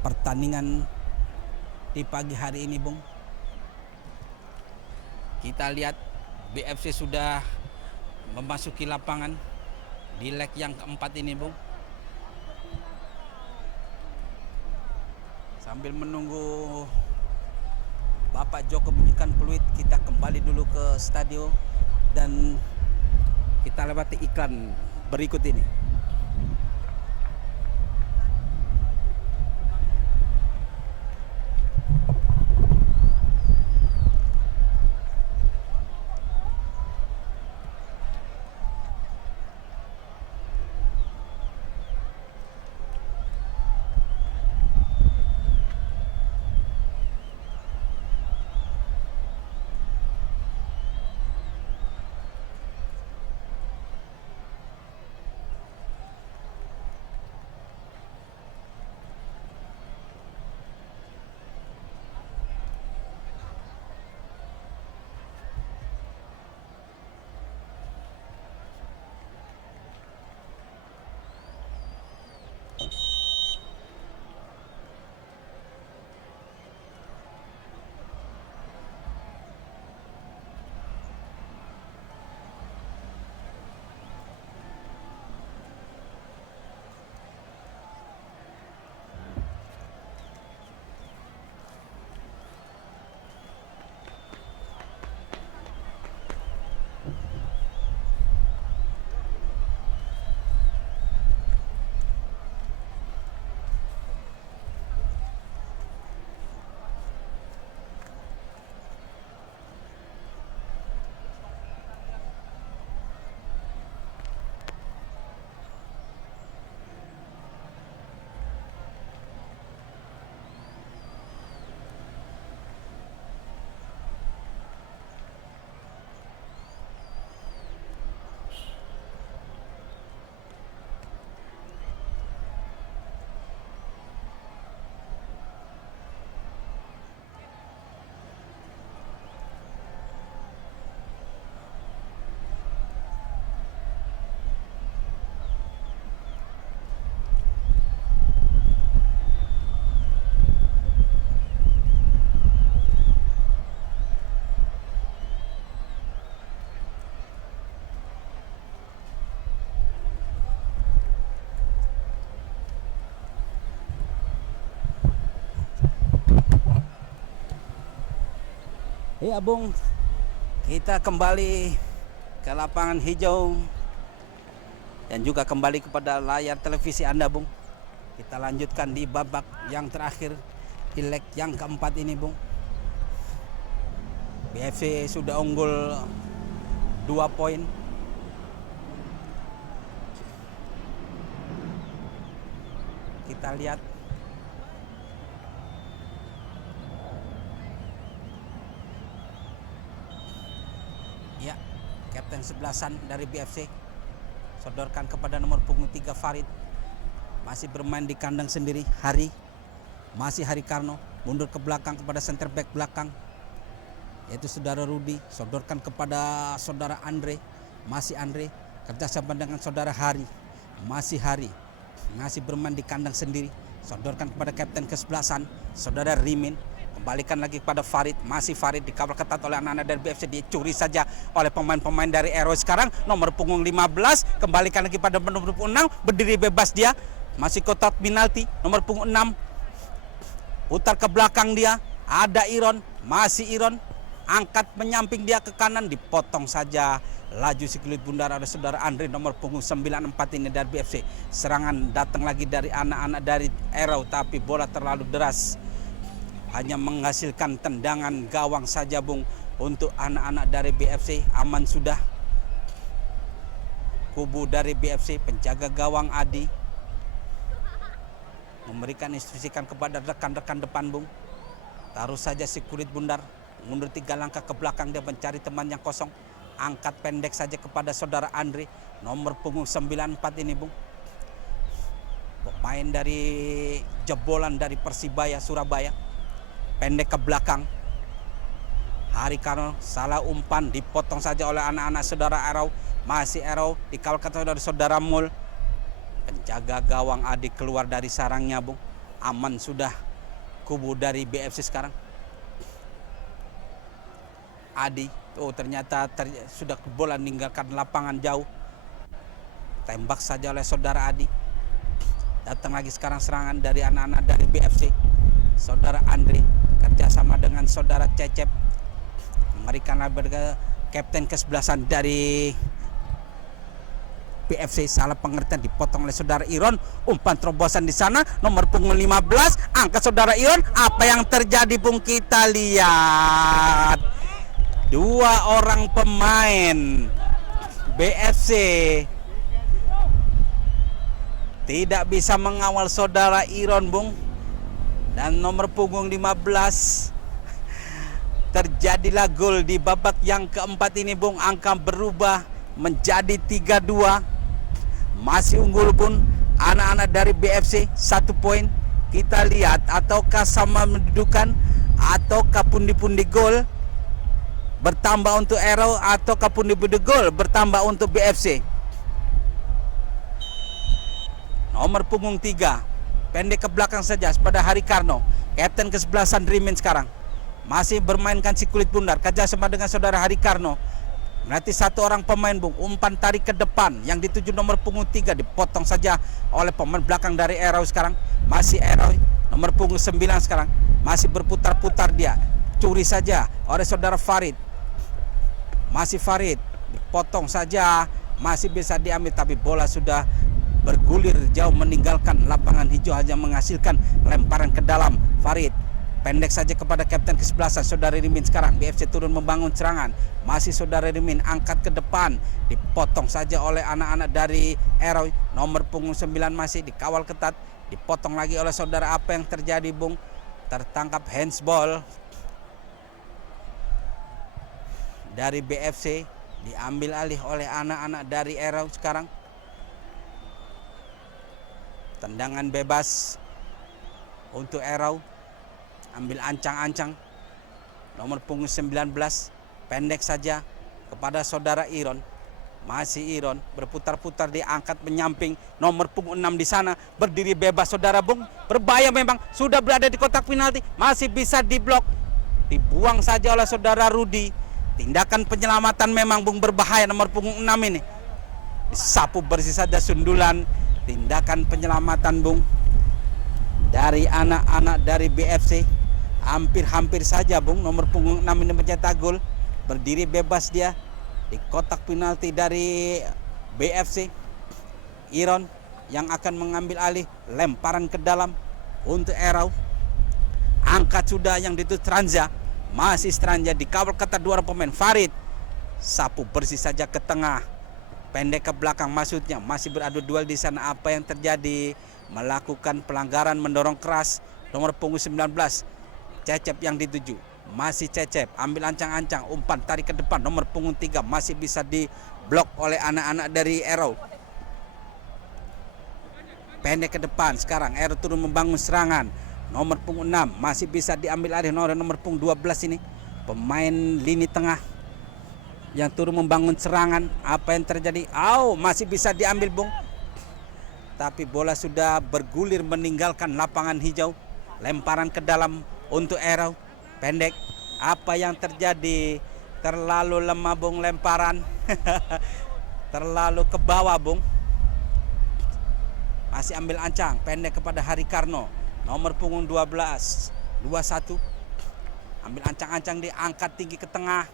pertandingan di pagi hari ini Bung. Kita lihat BFC sudah memasuki lapangan di leg yang keempat ini Bung. Sambil menunggu Bapak Joko bunyikan peluit, kita kembali dulu ke stadion dan kita lewati iklan berikut ini. Ya Bung, kita kembali ke lapangan hijau dan juga kembali kepada layar televisi Anda Bung. Kita lanjutkan di babak yang terakhir di leg yang keempat ini Bung. BFC sudah unggul 2 poin. Kita lihat ya, kapten sebelasan dari BFC sodorkan kepada nomor punggung 3 Farid. Masih bermain di kandang sendiri. Masih Hari Karno mundur ke belakang kepada center back belakang yaitu saudara Rudi, sodorkan kepada saudara Andre. Masih Andre kerjasama dengan saudara Hari. Masih Hari masih bermain di kandang sendiri, sodorkan kepada kapten kesebelasan saudara Rimin. Kembalikan lagi kepada Farid. Masih Farid dikawal ketat oleh anak-anak dari BFC. Dicuri saja oleh pemain-pemain dari Aero sekarang. Nomor punggung 15. Kembalikan lagi pada nomor punggung 6. Berdiri bebas dia. Masih kotak penalti. Nomor punggung 6. Putar ke belakang dia. Ada Iron. Masih Iron. Angkat menyamping dia ke kanan. Dipotong saja. Laju si kulit bundar ada saudara Andre nomor punggung 94 ini dari BFC. Serangan datang lagi dari anak-anak dari Aero. Tapi bola terlalu deras. Hanya menghasilkan tendangan gawang saja Bung untuk anak-anak dari BFC. Aman sudah. Kubu dari BFC, penjaga gawang Adi memberikan instruksikan kepada rekan-rekan depan Bung. Taruh saja si kulit bundar, mundur 3 langkah ke belakang dia mencari teman yang kosong. Angkat pendek saja kepada saudara Andre nomor punggung 94 ini Bung. Pemain dari jebolan dari Persibaya Surabaya. Pendek ke belakang. Hari Karno salah umpan, dipotong saja oleh anak-anak saudara Aero. Masih Aero dikawal dari saudara Mul. Penjaga gawang Adi keluar dari sarangnya Bung. Aman sudah kubu dari BFC sekarang. Adi, ternyata sudah bola meninggalkan lapangan jauh. Tembak saja oleh saudara Adi. Datang lagi sekarang serangan dari anak-anak dari BFC. Saudara Andre kerjasama dengan saudara Cecep memberikan ke kapten kesebelasan dari BFC. Salah pengertian, dipotong oleh saudara Iron. Umpan terobosan di sana nomor punggung 15. Angkat saudara Iron. Apa yang terjadi Bung? Kita lihat 2 orang pemain BFC tidak bisa mengawal saudara Iron Bung. Dan nomor punggung 15 terjadilah gol di babak yang keempat ini Bung. Angka berubah menjadi 3-2. Masih unggul pun anak-anak dari BFC 1 poin. Kita lihat ataukah sama mendudukan, ataukah pundi-pundi gol bertambah untuk Aero, ataukah pundi-pundi gol bertambah untuk BFC. Nomor punggung 3 pendek ke belakang saja pada Hari Karno. Kapten kesebelasan Rimin sekarang masih bermainkan si kulit bundar kerjasama dengan saudara Hari Karno. Berarti 1 orang pemain Bung. Umpan tarik ke depan yang dituju nomor punggung 3 dipotong saja oleh pemain belakang dari Aero sekarang. Masih Aero nomor punggung 9 sekarang. Masih berputar-putar dia. Curi saja oleh saudara Farid. Masih Farid dipotong saja. Masih bisa diambil tapi bola sudah bergulir jauh meninggalkan lapangan hijau, hanya menghasilkan lemparan ke dalam. Farid pendek saja kepada kapten kesebelasan saudara Rimin sekarang. BFC turun membangun serangan. Masih saudara Rimin angkat ke depan, dipotong saja oleh anak-anak dari Aero nomor punggung 9 masih dikawal ketat. Dipotong lagi oleh saudara. Apa yang terjadi Bung? Tertangkap handsball dari BFC, diambil alih oleh anak-anak dari Aero sekarang. Tendangan bebas untuk Aero. Ambil ancang-ancang nomor punggung 19. Pendek saja kepada saudara Iron. Masih Iron berputar-putar, diangkat menyamping nomor punggung 6 di sana. Berdiri bebas saudara Bung. Berbahaya memang, sudah berada di kotak penalti. Masih bisa diblok. Dibuang saja oleh saudara Rudi. Tindakan penyelamatan memang Bung berbahaya nomor punggung 6 ini. Disapu bersih saja sundulan. Tindakan penyelamatan Bung dari anak-anak dari BFC. hampir saja Bung, nomor punggung 6 ini mencetak gol. Berdiri bebas dia di kotak penalti dari BFC. Iron yang akan mengambil alih, lemparan ke dalam untuk Erau. Angkat sudah yang dituju Stranja. Masih Stranja dikawal ketat dua orang pemain. Farid sapu bersih saja ke tengah, pendek ke belakang maksudnya. Masih beradu duel di sana. Apa yang terjadi? Melakukan pelanggaran, mendorong keras nomor punggung 19 Cecep yang dituju. Masih Cecep ambil ancang-ancang, umpan tarik ke depan nomor punggung 3 masih bisa diblok oleh anak-anak dari Erau. Pendek ke depan sekarang Erau turun membangun serangan. Nomor punggung 6 masih bisa diambil alih nomor punggung 12 ini, pemain lini tengah yang turun membangun serangan. Apa yang terjadi? Masih bisa diambil Bung. Tapi bola sudah bergulir meninggalkan lapangan hijau. Lemparan ke dalam untuk Erau. Pendek. Apa yang terjadi? Terlalu lemah Bung lemparan. Terlalu ke bawah Bung. Masih ambil ancang. Pendek kepada Hari Karno. Nomor punggung 12. 21. Ambil ancang-ancang, diangkat tinggi ke tengah.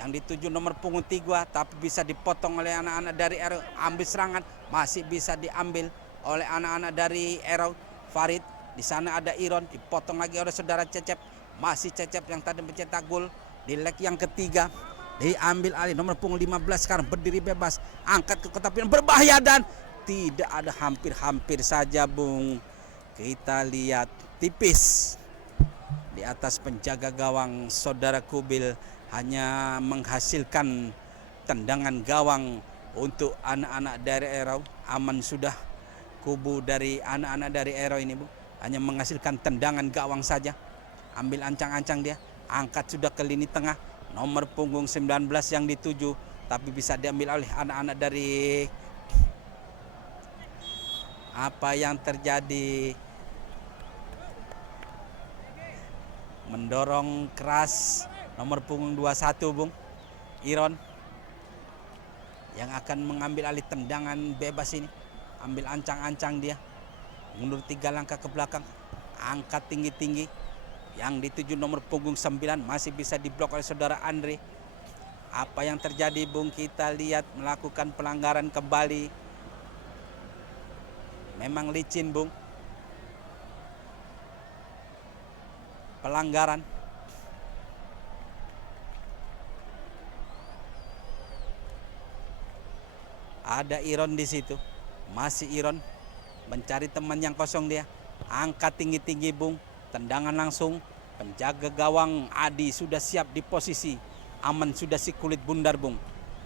Yang dituju nomor punggung 3, tapi bisa dipotong oleh anak-anak dari Erau. Ambil serangan, masih bisa diambil oleh anak-anak dari Erau. Farid, di sana ada Iron, dipotong lagi oleh saudara Cecep. Masih Cecep yang tadi mencetak gol di leg yang ketiga. Diambil alih nomor punggung 15 sekarang berdiri bebas, angkat ke kotak penalti, berbahaya dan tidak ada, hampir saja Bung. Kita lihat tipis di atas penjaga gawang saudara Kubil, hanya menghasilkan tendangan gawang untuk anak-anak dari Erau. Aman sudah kubu dari anak-anak dari Erau ini Bu, hanya menghasilkan tendangan gawang saja. Ambil ancang-ancang dia, angkat sudah ke lini tengah, nomor punggung 19 yang dituju, tapi bisa diambil oleh anak-anak dari. Apa yang terjadi? Mendorong keras nomor punggung 21 Bung, Iron yang akan mengambil alih tendangan bebas ini. Ambil ancang-ancang dia, mundur 3 langkah ke belakang, angkat tinggi-tinggi. Yang dituju nomor punggung 9 masih bisa diblok oleh saudara Andre. Apa yang terjadi Bung? Kita lihat melakukan pelanggaran kembali. Memang licin Bung, pelanggaran. Ada Iron di situ, masih Iron mencari teman yang kosong dia, angkat tinggi-tinggi Bung, tendangan langsung. Penjaga gawang Adi sudah siap di posisi, aman sudah si kulit bundar Bung,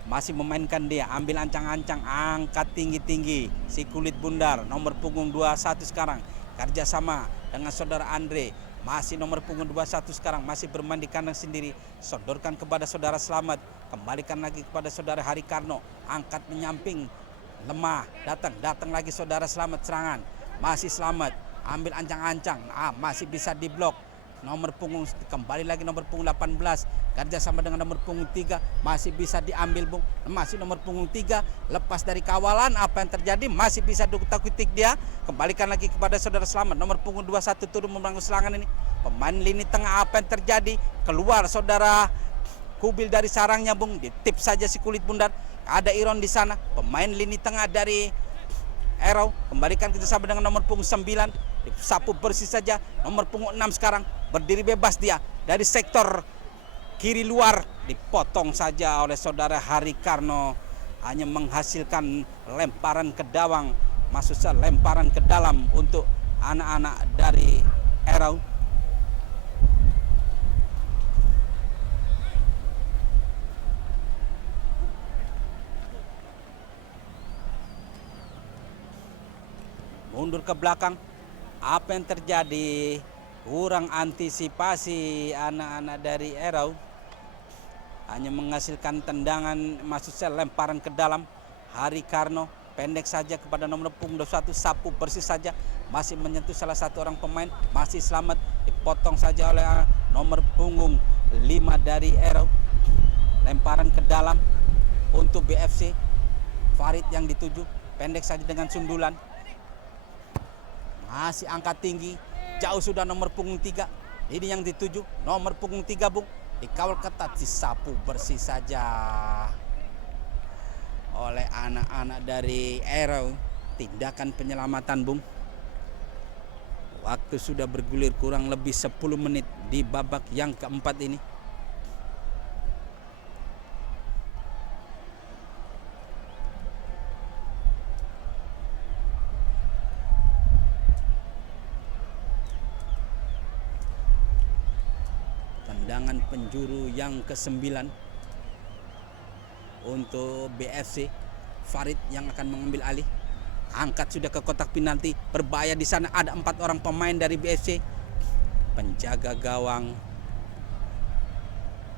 masih memainkan dia, ambil ancang-ancang, angkat tinggi-tinggi si kulit bundar nomor punggung 21 sekarang kerjasama dengan saudara Andre. Masih nomor punggung 21 sekarang masih bermain di kandang sendiri, sodorkan kepada saudara Slamet, kembalikan lagi kepada saudara Hari Karno, angkat menyamping, lemah, datang lagi saudara Slamet, serangan, masih Slamet, ambil ancang-ancang, masih bisa diblok. Nomor punggung kembali lagi nomor punggung 18 kerjasama dengan nomor punggung 3, masih bisa diambil Bung. Masih nomor punggung 3 lepas dari kawalan. Apa yang terjadi? Masih bisa dikutik dia, kembalikan lagi kepada saudara Slamet. Nomor punggung 21 turun membangun serangan ini, pemain lini tengah. Apa yang terjadi? Keluar saudara Kubil dari sarangnya Bung, ditip saja si kulit bundar. Ada Iron di sana, pemain lini tengah dari Erau, kembalikan kerjasama dengan nomor punggung 9, disapu bersih saja. Nomor punggung 6 sekarang berdiri bebas dia dari sektor kiri luar, dipotong saja oleh saudara Hari Karno, hanya menghasilkan lemparan ke gawang, maksudnya lemparan ke dalam untuk anak-anak dari Erau. Mundur ke belakang. Apa yang terjadi? Kurang antisipasi anak-anak dari Erau, hanya menghasilkan tendangan, maksudnya lemparan ke dalam. Hari Karno pendek saja kepada nomor punggung 21, sapu bersih saja, masih menyentuh salah satu orang pemain, masih Slamet, dipotong saja oleh nomor punggung 5 dari Erau. Lemparan ke dalam untuk BFC. Farid yang dituju, pendek saja dengan sundulan, masih angkat tinggi, jauh sudah nomor punggung 3, Ini yang dituju nomor punggung 3 Bung, dikawal ketat, disapu bersih saja oleh anak-anak dari Arrow. Tindakan penyelamatan Bung. Waktu sudah bergulir kurang lebih 10 menit di babak yang keempat ini. Tendangan penjuru yang ke-9 untuk BFC. Farid yang akan mengambil alih. Angkat sudah ke kotak penalti. Berbahaya di sana, ada 4 orang pemain dari BFC. Penjaga gawang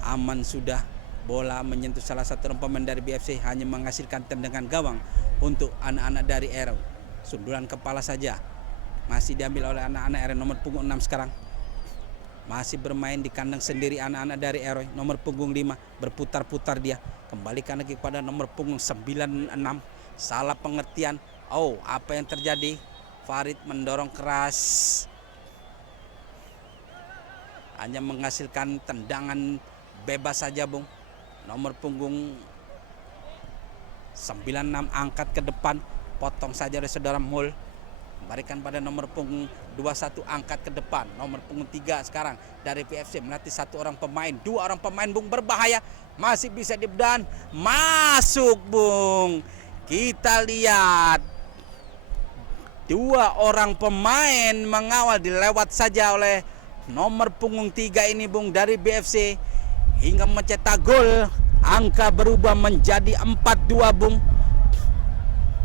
aman sudah. Bola menyentuh salah satu orang pemain dari BFC, hanya menghasilkan tendangan gawang untuk anak-anak dari Arrow. Sundulan kepala saja masih diambil oleh anak-anak Arrow. Nomor punggung 6 sekarang masih bermain di kandang sendiri anak-anak dari Arrow. Nomor punggung 5 berputar-putar dia. Kembalikan lagi kepada nomor punggung 96. Salah pengertian. Oh, apa yang terjadi? Farid mendorong keras. Hanya menghasilkan tendangan bebas saja Bung. Nomor punggung 96 angkat ke depan. Potong saja oleh saudara Mul. Kembalikan pada nomor punggung 21 angkat ke depan. Nomor punggung 3 sekarang dari PFC melatih 1 orang pemain. 2 orang pemain Bung berbahaya. Masih bisa dibedan. Masuk Bung. Kita lihat 2 orang pemain mengawal, dilewat saja oleh nomor punggung 3 ini Bung dari BFC. Hingga mencetak gol. Angka berubah menjadi 4-2 Bung.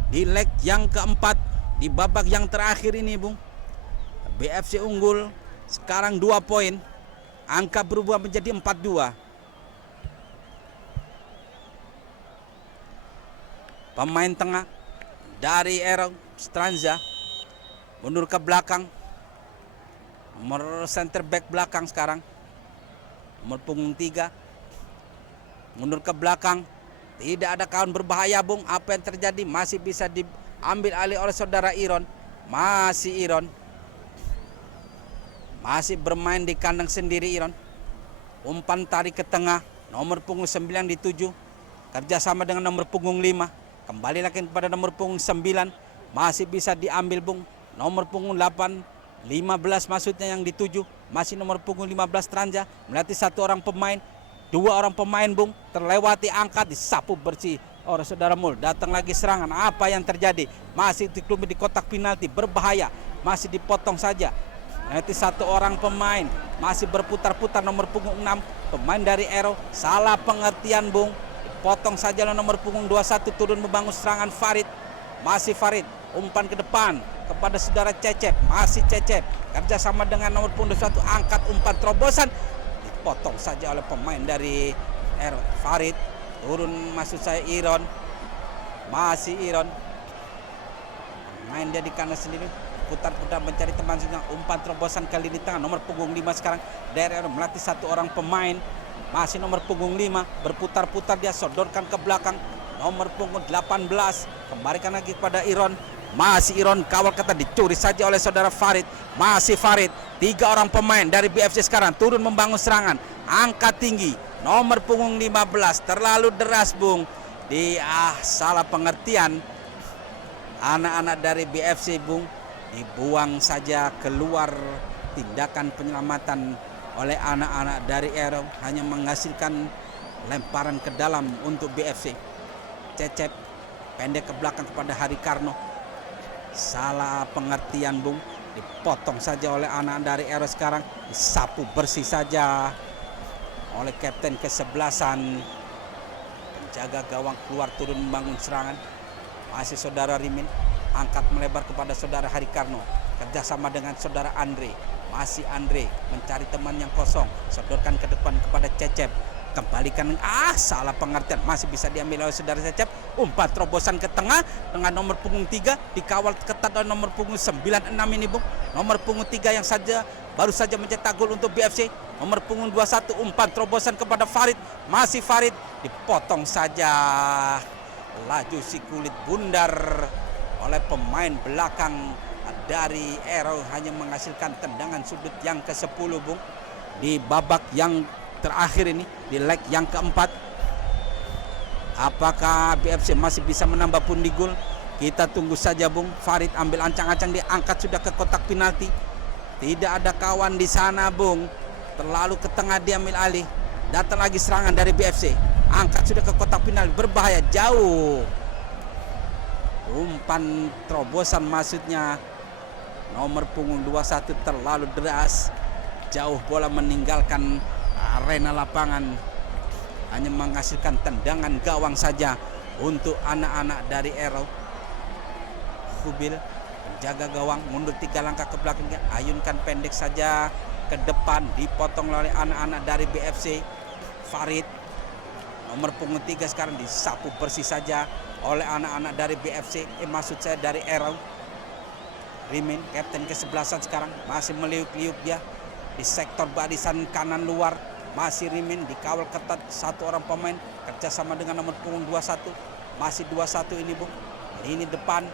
Di leg yang keempat, di babak yang terakhir ini Bung, BFC unggul sekarang 2 poin. Angka berubah menjadi 4-2. Pemain tengah dari Arrow, Stranza, mundur ke belakang. Nomor center back belakang sekarang, nomor punggung 3, mundur ke belakang. Tidak ada kawan berbahaya Bung. Apa yang terjadi? Masih bisa diambil alih oleh saudara Iron. Masih Iron, masih bermain di kandang sendiri Iron. Umpan tarik ke tengah. Nomor punggung 9 dituju. Kerjasama dengan nomor punggung 5. Kembali lagi kepada nomor punggung 9. Masih bisa diambil Bung. Nomor punggung 8, 15 maksudnya yang dituju. Masih nomor punggung 15 Tranja. Melatih 1 orang pemain. 2 orang pemain Bung. Terlewati, angkat, disapu bersih oleh saudara Mul. Datang lagi serangan. Apa yang terjadi? Masih dikelumi di kotak penalti. Berbahaya. Masih dipotong saja. Nanti 1 orang pemain. Masih berputar-putar nomor punggung 6. Pemain dari Arrow. Salah pengertian Bung. Potong saja nomor punggung 21, turun membangun serangan Farid. Masih Farid, umpan ke depan kepada saudara Cecep. Masih Cecep, kerjasama dengan nomor punggung 21, angkat umpan terobosan. Dipotong saja oleh pemain dari Farid. Turun maksud saya Iron. Masih Iron, main dia di kanan sendiri. Putar-putar mencari teman sendiri. Umpan terobosan kali di tengah. Nomor punggung 5 sekarang dari Arrow melatih 1 orang pemain. Masih nomor punggung 5, berputar-putar dia, sodorkan ke belakang. Nomor punggung 18, kembalikan lagi kepada Iron. Masih Iron, kawal ketat, dicuri saja oleh saudara Farid. Masih Farid, 3 orang pemain dari BFC sekarang turun membangun serangan. Angkat tinggi, nomor punggung 15, terlalu deras Bung. Salah pengertian. Anak-anak dari BFC Bung, dibuang saja keluar. Tindakan penyelamatan oleh anak-anak dari Arrow hanya menghasilkan lemparan ke dalam untuk BFC. Cecep pendek ke belakang kepada Hari Karno. Salah pengertian Bung. Dipotong saja oleh anak dari Arrow sekarang. Disapu bersih saja oleh kapten ke-11-an. Penjaga gawang keluar, turun membangun serangan. Masih saudara Rimin, angkat melebar kepada saudara Hari Karno. Kerjasama dengan saudara Andre. Masih Andre mencari teman yang kosong, sodorkan ke depan kepada Cecep. Kembalikan, salah pengertian. Masih bisa diambil oleh saudara Cecep. Umpan terobosan ke tengah dengan nomor punggung 3, dikawal ketat oleh nomor punggung 96 ini Bung. Nomor punggung 3 yang baru saja mencetak gol untuk BFC. Nomor punggung 21, umpan terobosan kepada Farid. Masih Farid, dipotong saja. Laju si kulit bundar oleh pemain belakang dari Arrow hanya menghasilkan tendangan sudut yang ke-10 Bung di babak yang terakhir ini, di leg yang keempat. Apakah BFC masih bisa menambah pundi gol? Kita tunggu saja Bung. Farid ambil ancang-ancang, dia angkat sudah ke kotak penalti. Tidak ada kawan di sana Bung. Terlalu ke tengah, dia ambil alih. Datang lagi serangan dari BFC. Angkat sudah ke kotak penalti, berbahaya jauh. Umpan terobosan maksudnya. Nomor punggung 21 terlalu deras. Jauh bola meninggalkan arena lapangan. Hanya menghasilkan tendangan gawang saja untuk anak-anak dari Arrow. Kubil menjaga gawang, mundur 3 langkah ke belakang, ayunkan pendek saja ke depan, dipotong oleh anak-anak dari BFC. Farid nomor punggung 3 sekarang disapu bersih saja oleh anak-anak dari BFC, maksud saya dari Arrow. Rimin, kapten ke-11 sekarang, masih meliuk-liuk dia di sektor barisan kanan luar. Masih Rimin dikawal ketat satu orang pemain, kerjasama dengan nomor punggung 21. Masih 21 ini Bung. Ini depan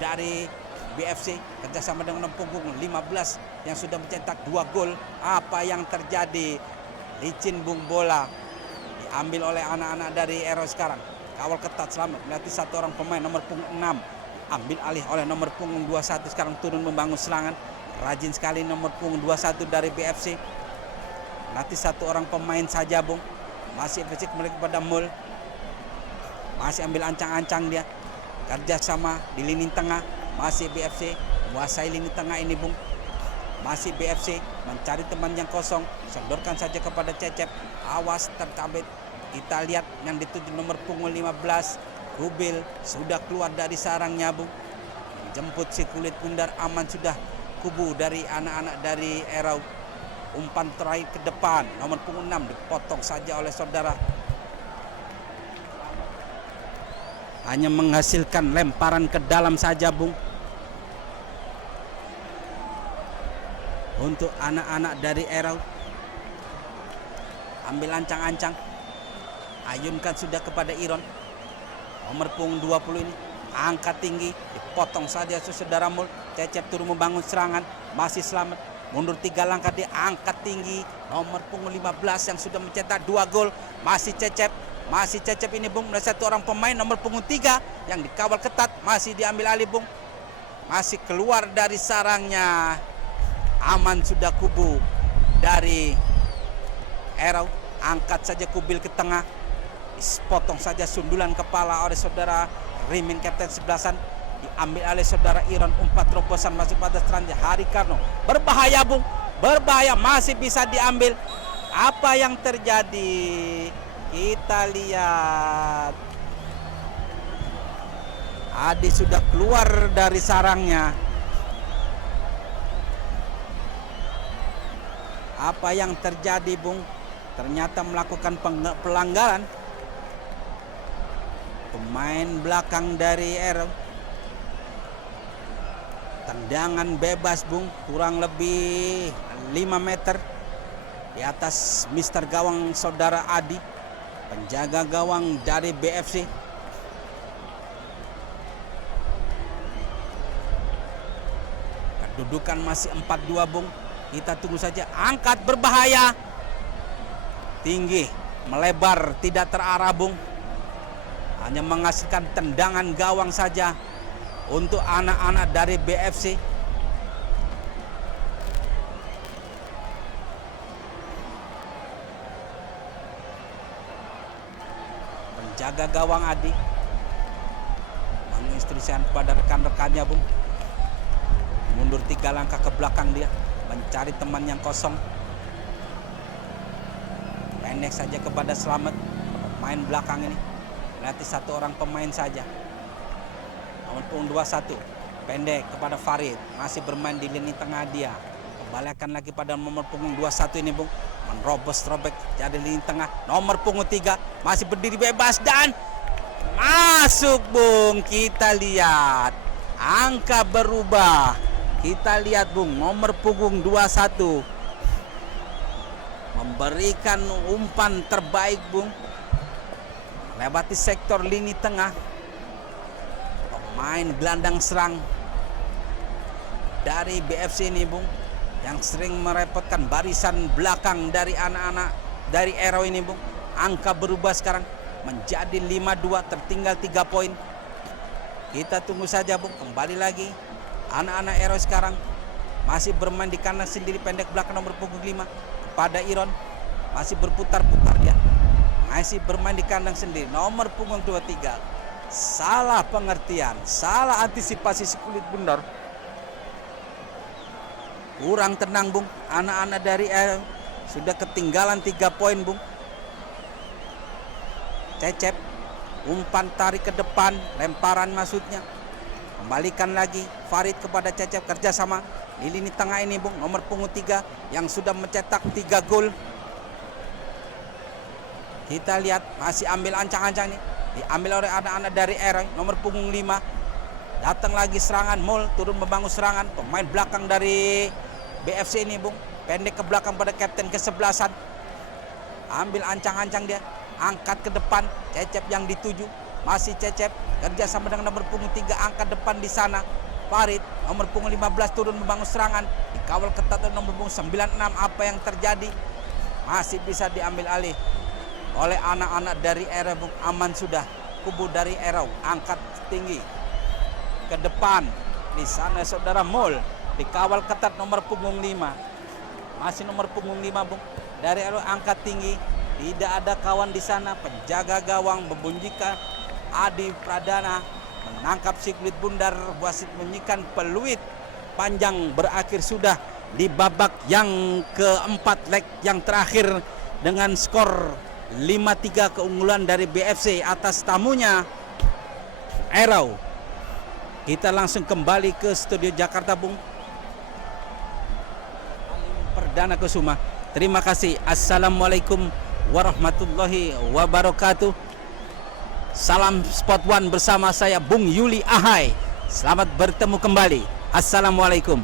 dari BFC kerjasama dengan nomor punggung 15 yang sudah mencetak 2 gol. Apa yang terjadi? Licin Bung, bola diambil oleh anak-anak dari Arrow sekarang. Kawal ketat Selamat melatih satu orang pemain nomor punggung 6. Ambil alih oleh nomor punggung 21 sekarang turun membangun serangan. Rajin sekali nomor punggung 21 dari BFC. Melatih satu orang pemain saja Bung. Masih BFC kembali kepada Mul. Masih ambil ancang-ancang dia. Kerjasama di lini tengah. Masih BFC menguasai lini tengah ini Bung. Masih BFC mencari teman yang kosong. Sodorkan saja kepada Cecep. Awas tercabet. Kita lihat yang dituju nomor punggung 15. Rubil sudah keluar dari sarangnya Bung. Jemput si kulit bundar aman sudah kubu dari anak-anak dari Arrow. Umpan terakhir ke depan nomor punggung 6 dipotong saja oleh saudara. Hanya menghasilkan lemparan ke dalam saja Bung. Untuk anak-anak dari Arrow. Ambil ancang-ancang. Ayunkan sudah kepada Iron. Nomor punggung 20 ini angkat tinggi, dipotong saja saudara Mul. Cecep turun membangun serangan, masih Selamat mundur 3 langkah, dia angkat tinggi. Nomor punggung 15 yang sudah mencetak 2 gol, masih Cecep ini Bung. Ada satu orang pemain nomor punggung 3 yang dikawal ketat, masih diambil alih Bung. Masih keluar dari sarangnya. Aman sudah kubu dari Arrow. Angkat saja Kubil ke tengah. Potong saja sundulan kepala oleh saudara Rimin, kapten 11-an. Diambil oleh saudara Iron. Umpan terobosan masuk pada serangan Hari Karno. Berbahaya Bung, berbahaya, masih bisa diambil. Apa yang terjadi? Kita lihat. Adi sudah keluar dari sarangnya. Apa yang terjadi Bung? Ternyata melakukan pelanggaran. Pemain belakang dari Arrow. Tendangan bebas Bung, kurang lebih 5 meter di atas Mister Gawang saudara Adi, penjaga gawang dari BFC. Kedudukan masih 4-2 Bung. Kita tunggu saja. Angkat, berbahaya. Tinggi, melebar, tidak terarah Bung. Hanya menghasilkan tendangan gawang saja untuk anak-anak dari BFC. Penjaga gawang Adi menginstruksikan kepada rekan-rekannya Bung. Mundur 3 langkah ke belakang dia, mencari teman yang kosong. Pendek saja kepada Selamat, pemain belakang ini. Latih satu orang pemain saja. Nomor punggung 21. Pendek kepada Farid. Masih bermain di lini tengah dia. Kembalikan lagi pada nomor punggung 21 ini Bung. Menerobos robek jadi lini tengah. Nomor punggung 3 masih berdiri bebas dan masuk Bung. Kita lihat. Angka berubah. Kita lihat Bung. Nomor punggung 21. Memberikan umpan terbaik Bung. Lewati sektor lini tengah. Pemain gelandang serang dari BFC ini Bung, yang sering merepotkan barisan belakang dari anak-anak dari Arrow ini Bung. Angka berubah sekarang menjadi 5-2, tertinggal 3 poin. Kita tunggu saja Bung, kembali lagi anak-anak Arrow sekarang masih bermain di kandang sendiri, pendek belakang nomor punggung 5 kepada Iron, masih berputar-putar dia, masih bermain di kandang sendiri nomor punggung 23. Salah pengertian, salah antisipasi si kulit bundar, kurang tenang Bung. Anak-anak dari Arrow sudah ketinggalan 3 poin Bung. Cecep umpan tarik ke depan, lemparan maksudnya, kembalikan lagi Farid kepada Cecep, kerjasama di lini tengah ini Bung, nomor punggung 3 yang sudah mencetak 3 gol. Kita lihat masih ambil ancang-ancang nih, diambil oleh anak-anak dari Arrow, nomor punggung 5. Datang lagi serangan, Mol turun membangun serangan, pemain belakang dari BFC ini Bung, pendek ke belakang pada kapten ke-11-an, ambil ancang-ancang dia, angkat ke depan, Cecep yang dituju, masih Cecep kerjasama dengan nomor punggung 3, angkat depan di sana. Farid nomor punggung 15 turun membangun serangan, dikawal ketat oleh nomor punggung 96. Apa yang terjadi? Masih bisa diambil alih oleh anak-anak dari Arrow Bung. Aman sudah kubu dari Arrow, angkat tinggi ke depan di sana saudara Mol, dikawal ketat nomor punggung 5, masih nomor punggung 5 Bung dari Arrow, angkat tinggi. Tidak ada kawan di sana, penjaga gawang membunyikan Adi Pradana menangkap si kulit bundar, wasit menyikan peluit panjang. Berakhir sudah di babak yang keempat, leg yang terakhir dengan skor 5-3 keunggulan dari BFC atas tamunya Arrow. Kita langsung kembali ke studio Jakarta Bung. Perdana Kusuma. Terima kasih. Assalamualaikum warahmatullahi wabarakatuh. Salam Sport One bersama saya Bung Yuli Ahai. Selamat bertemu kembali. Assalamualaikum.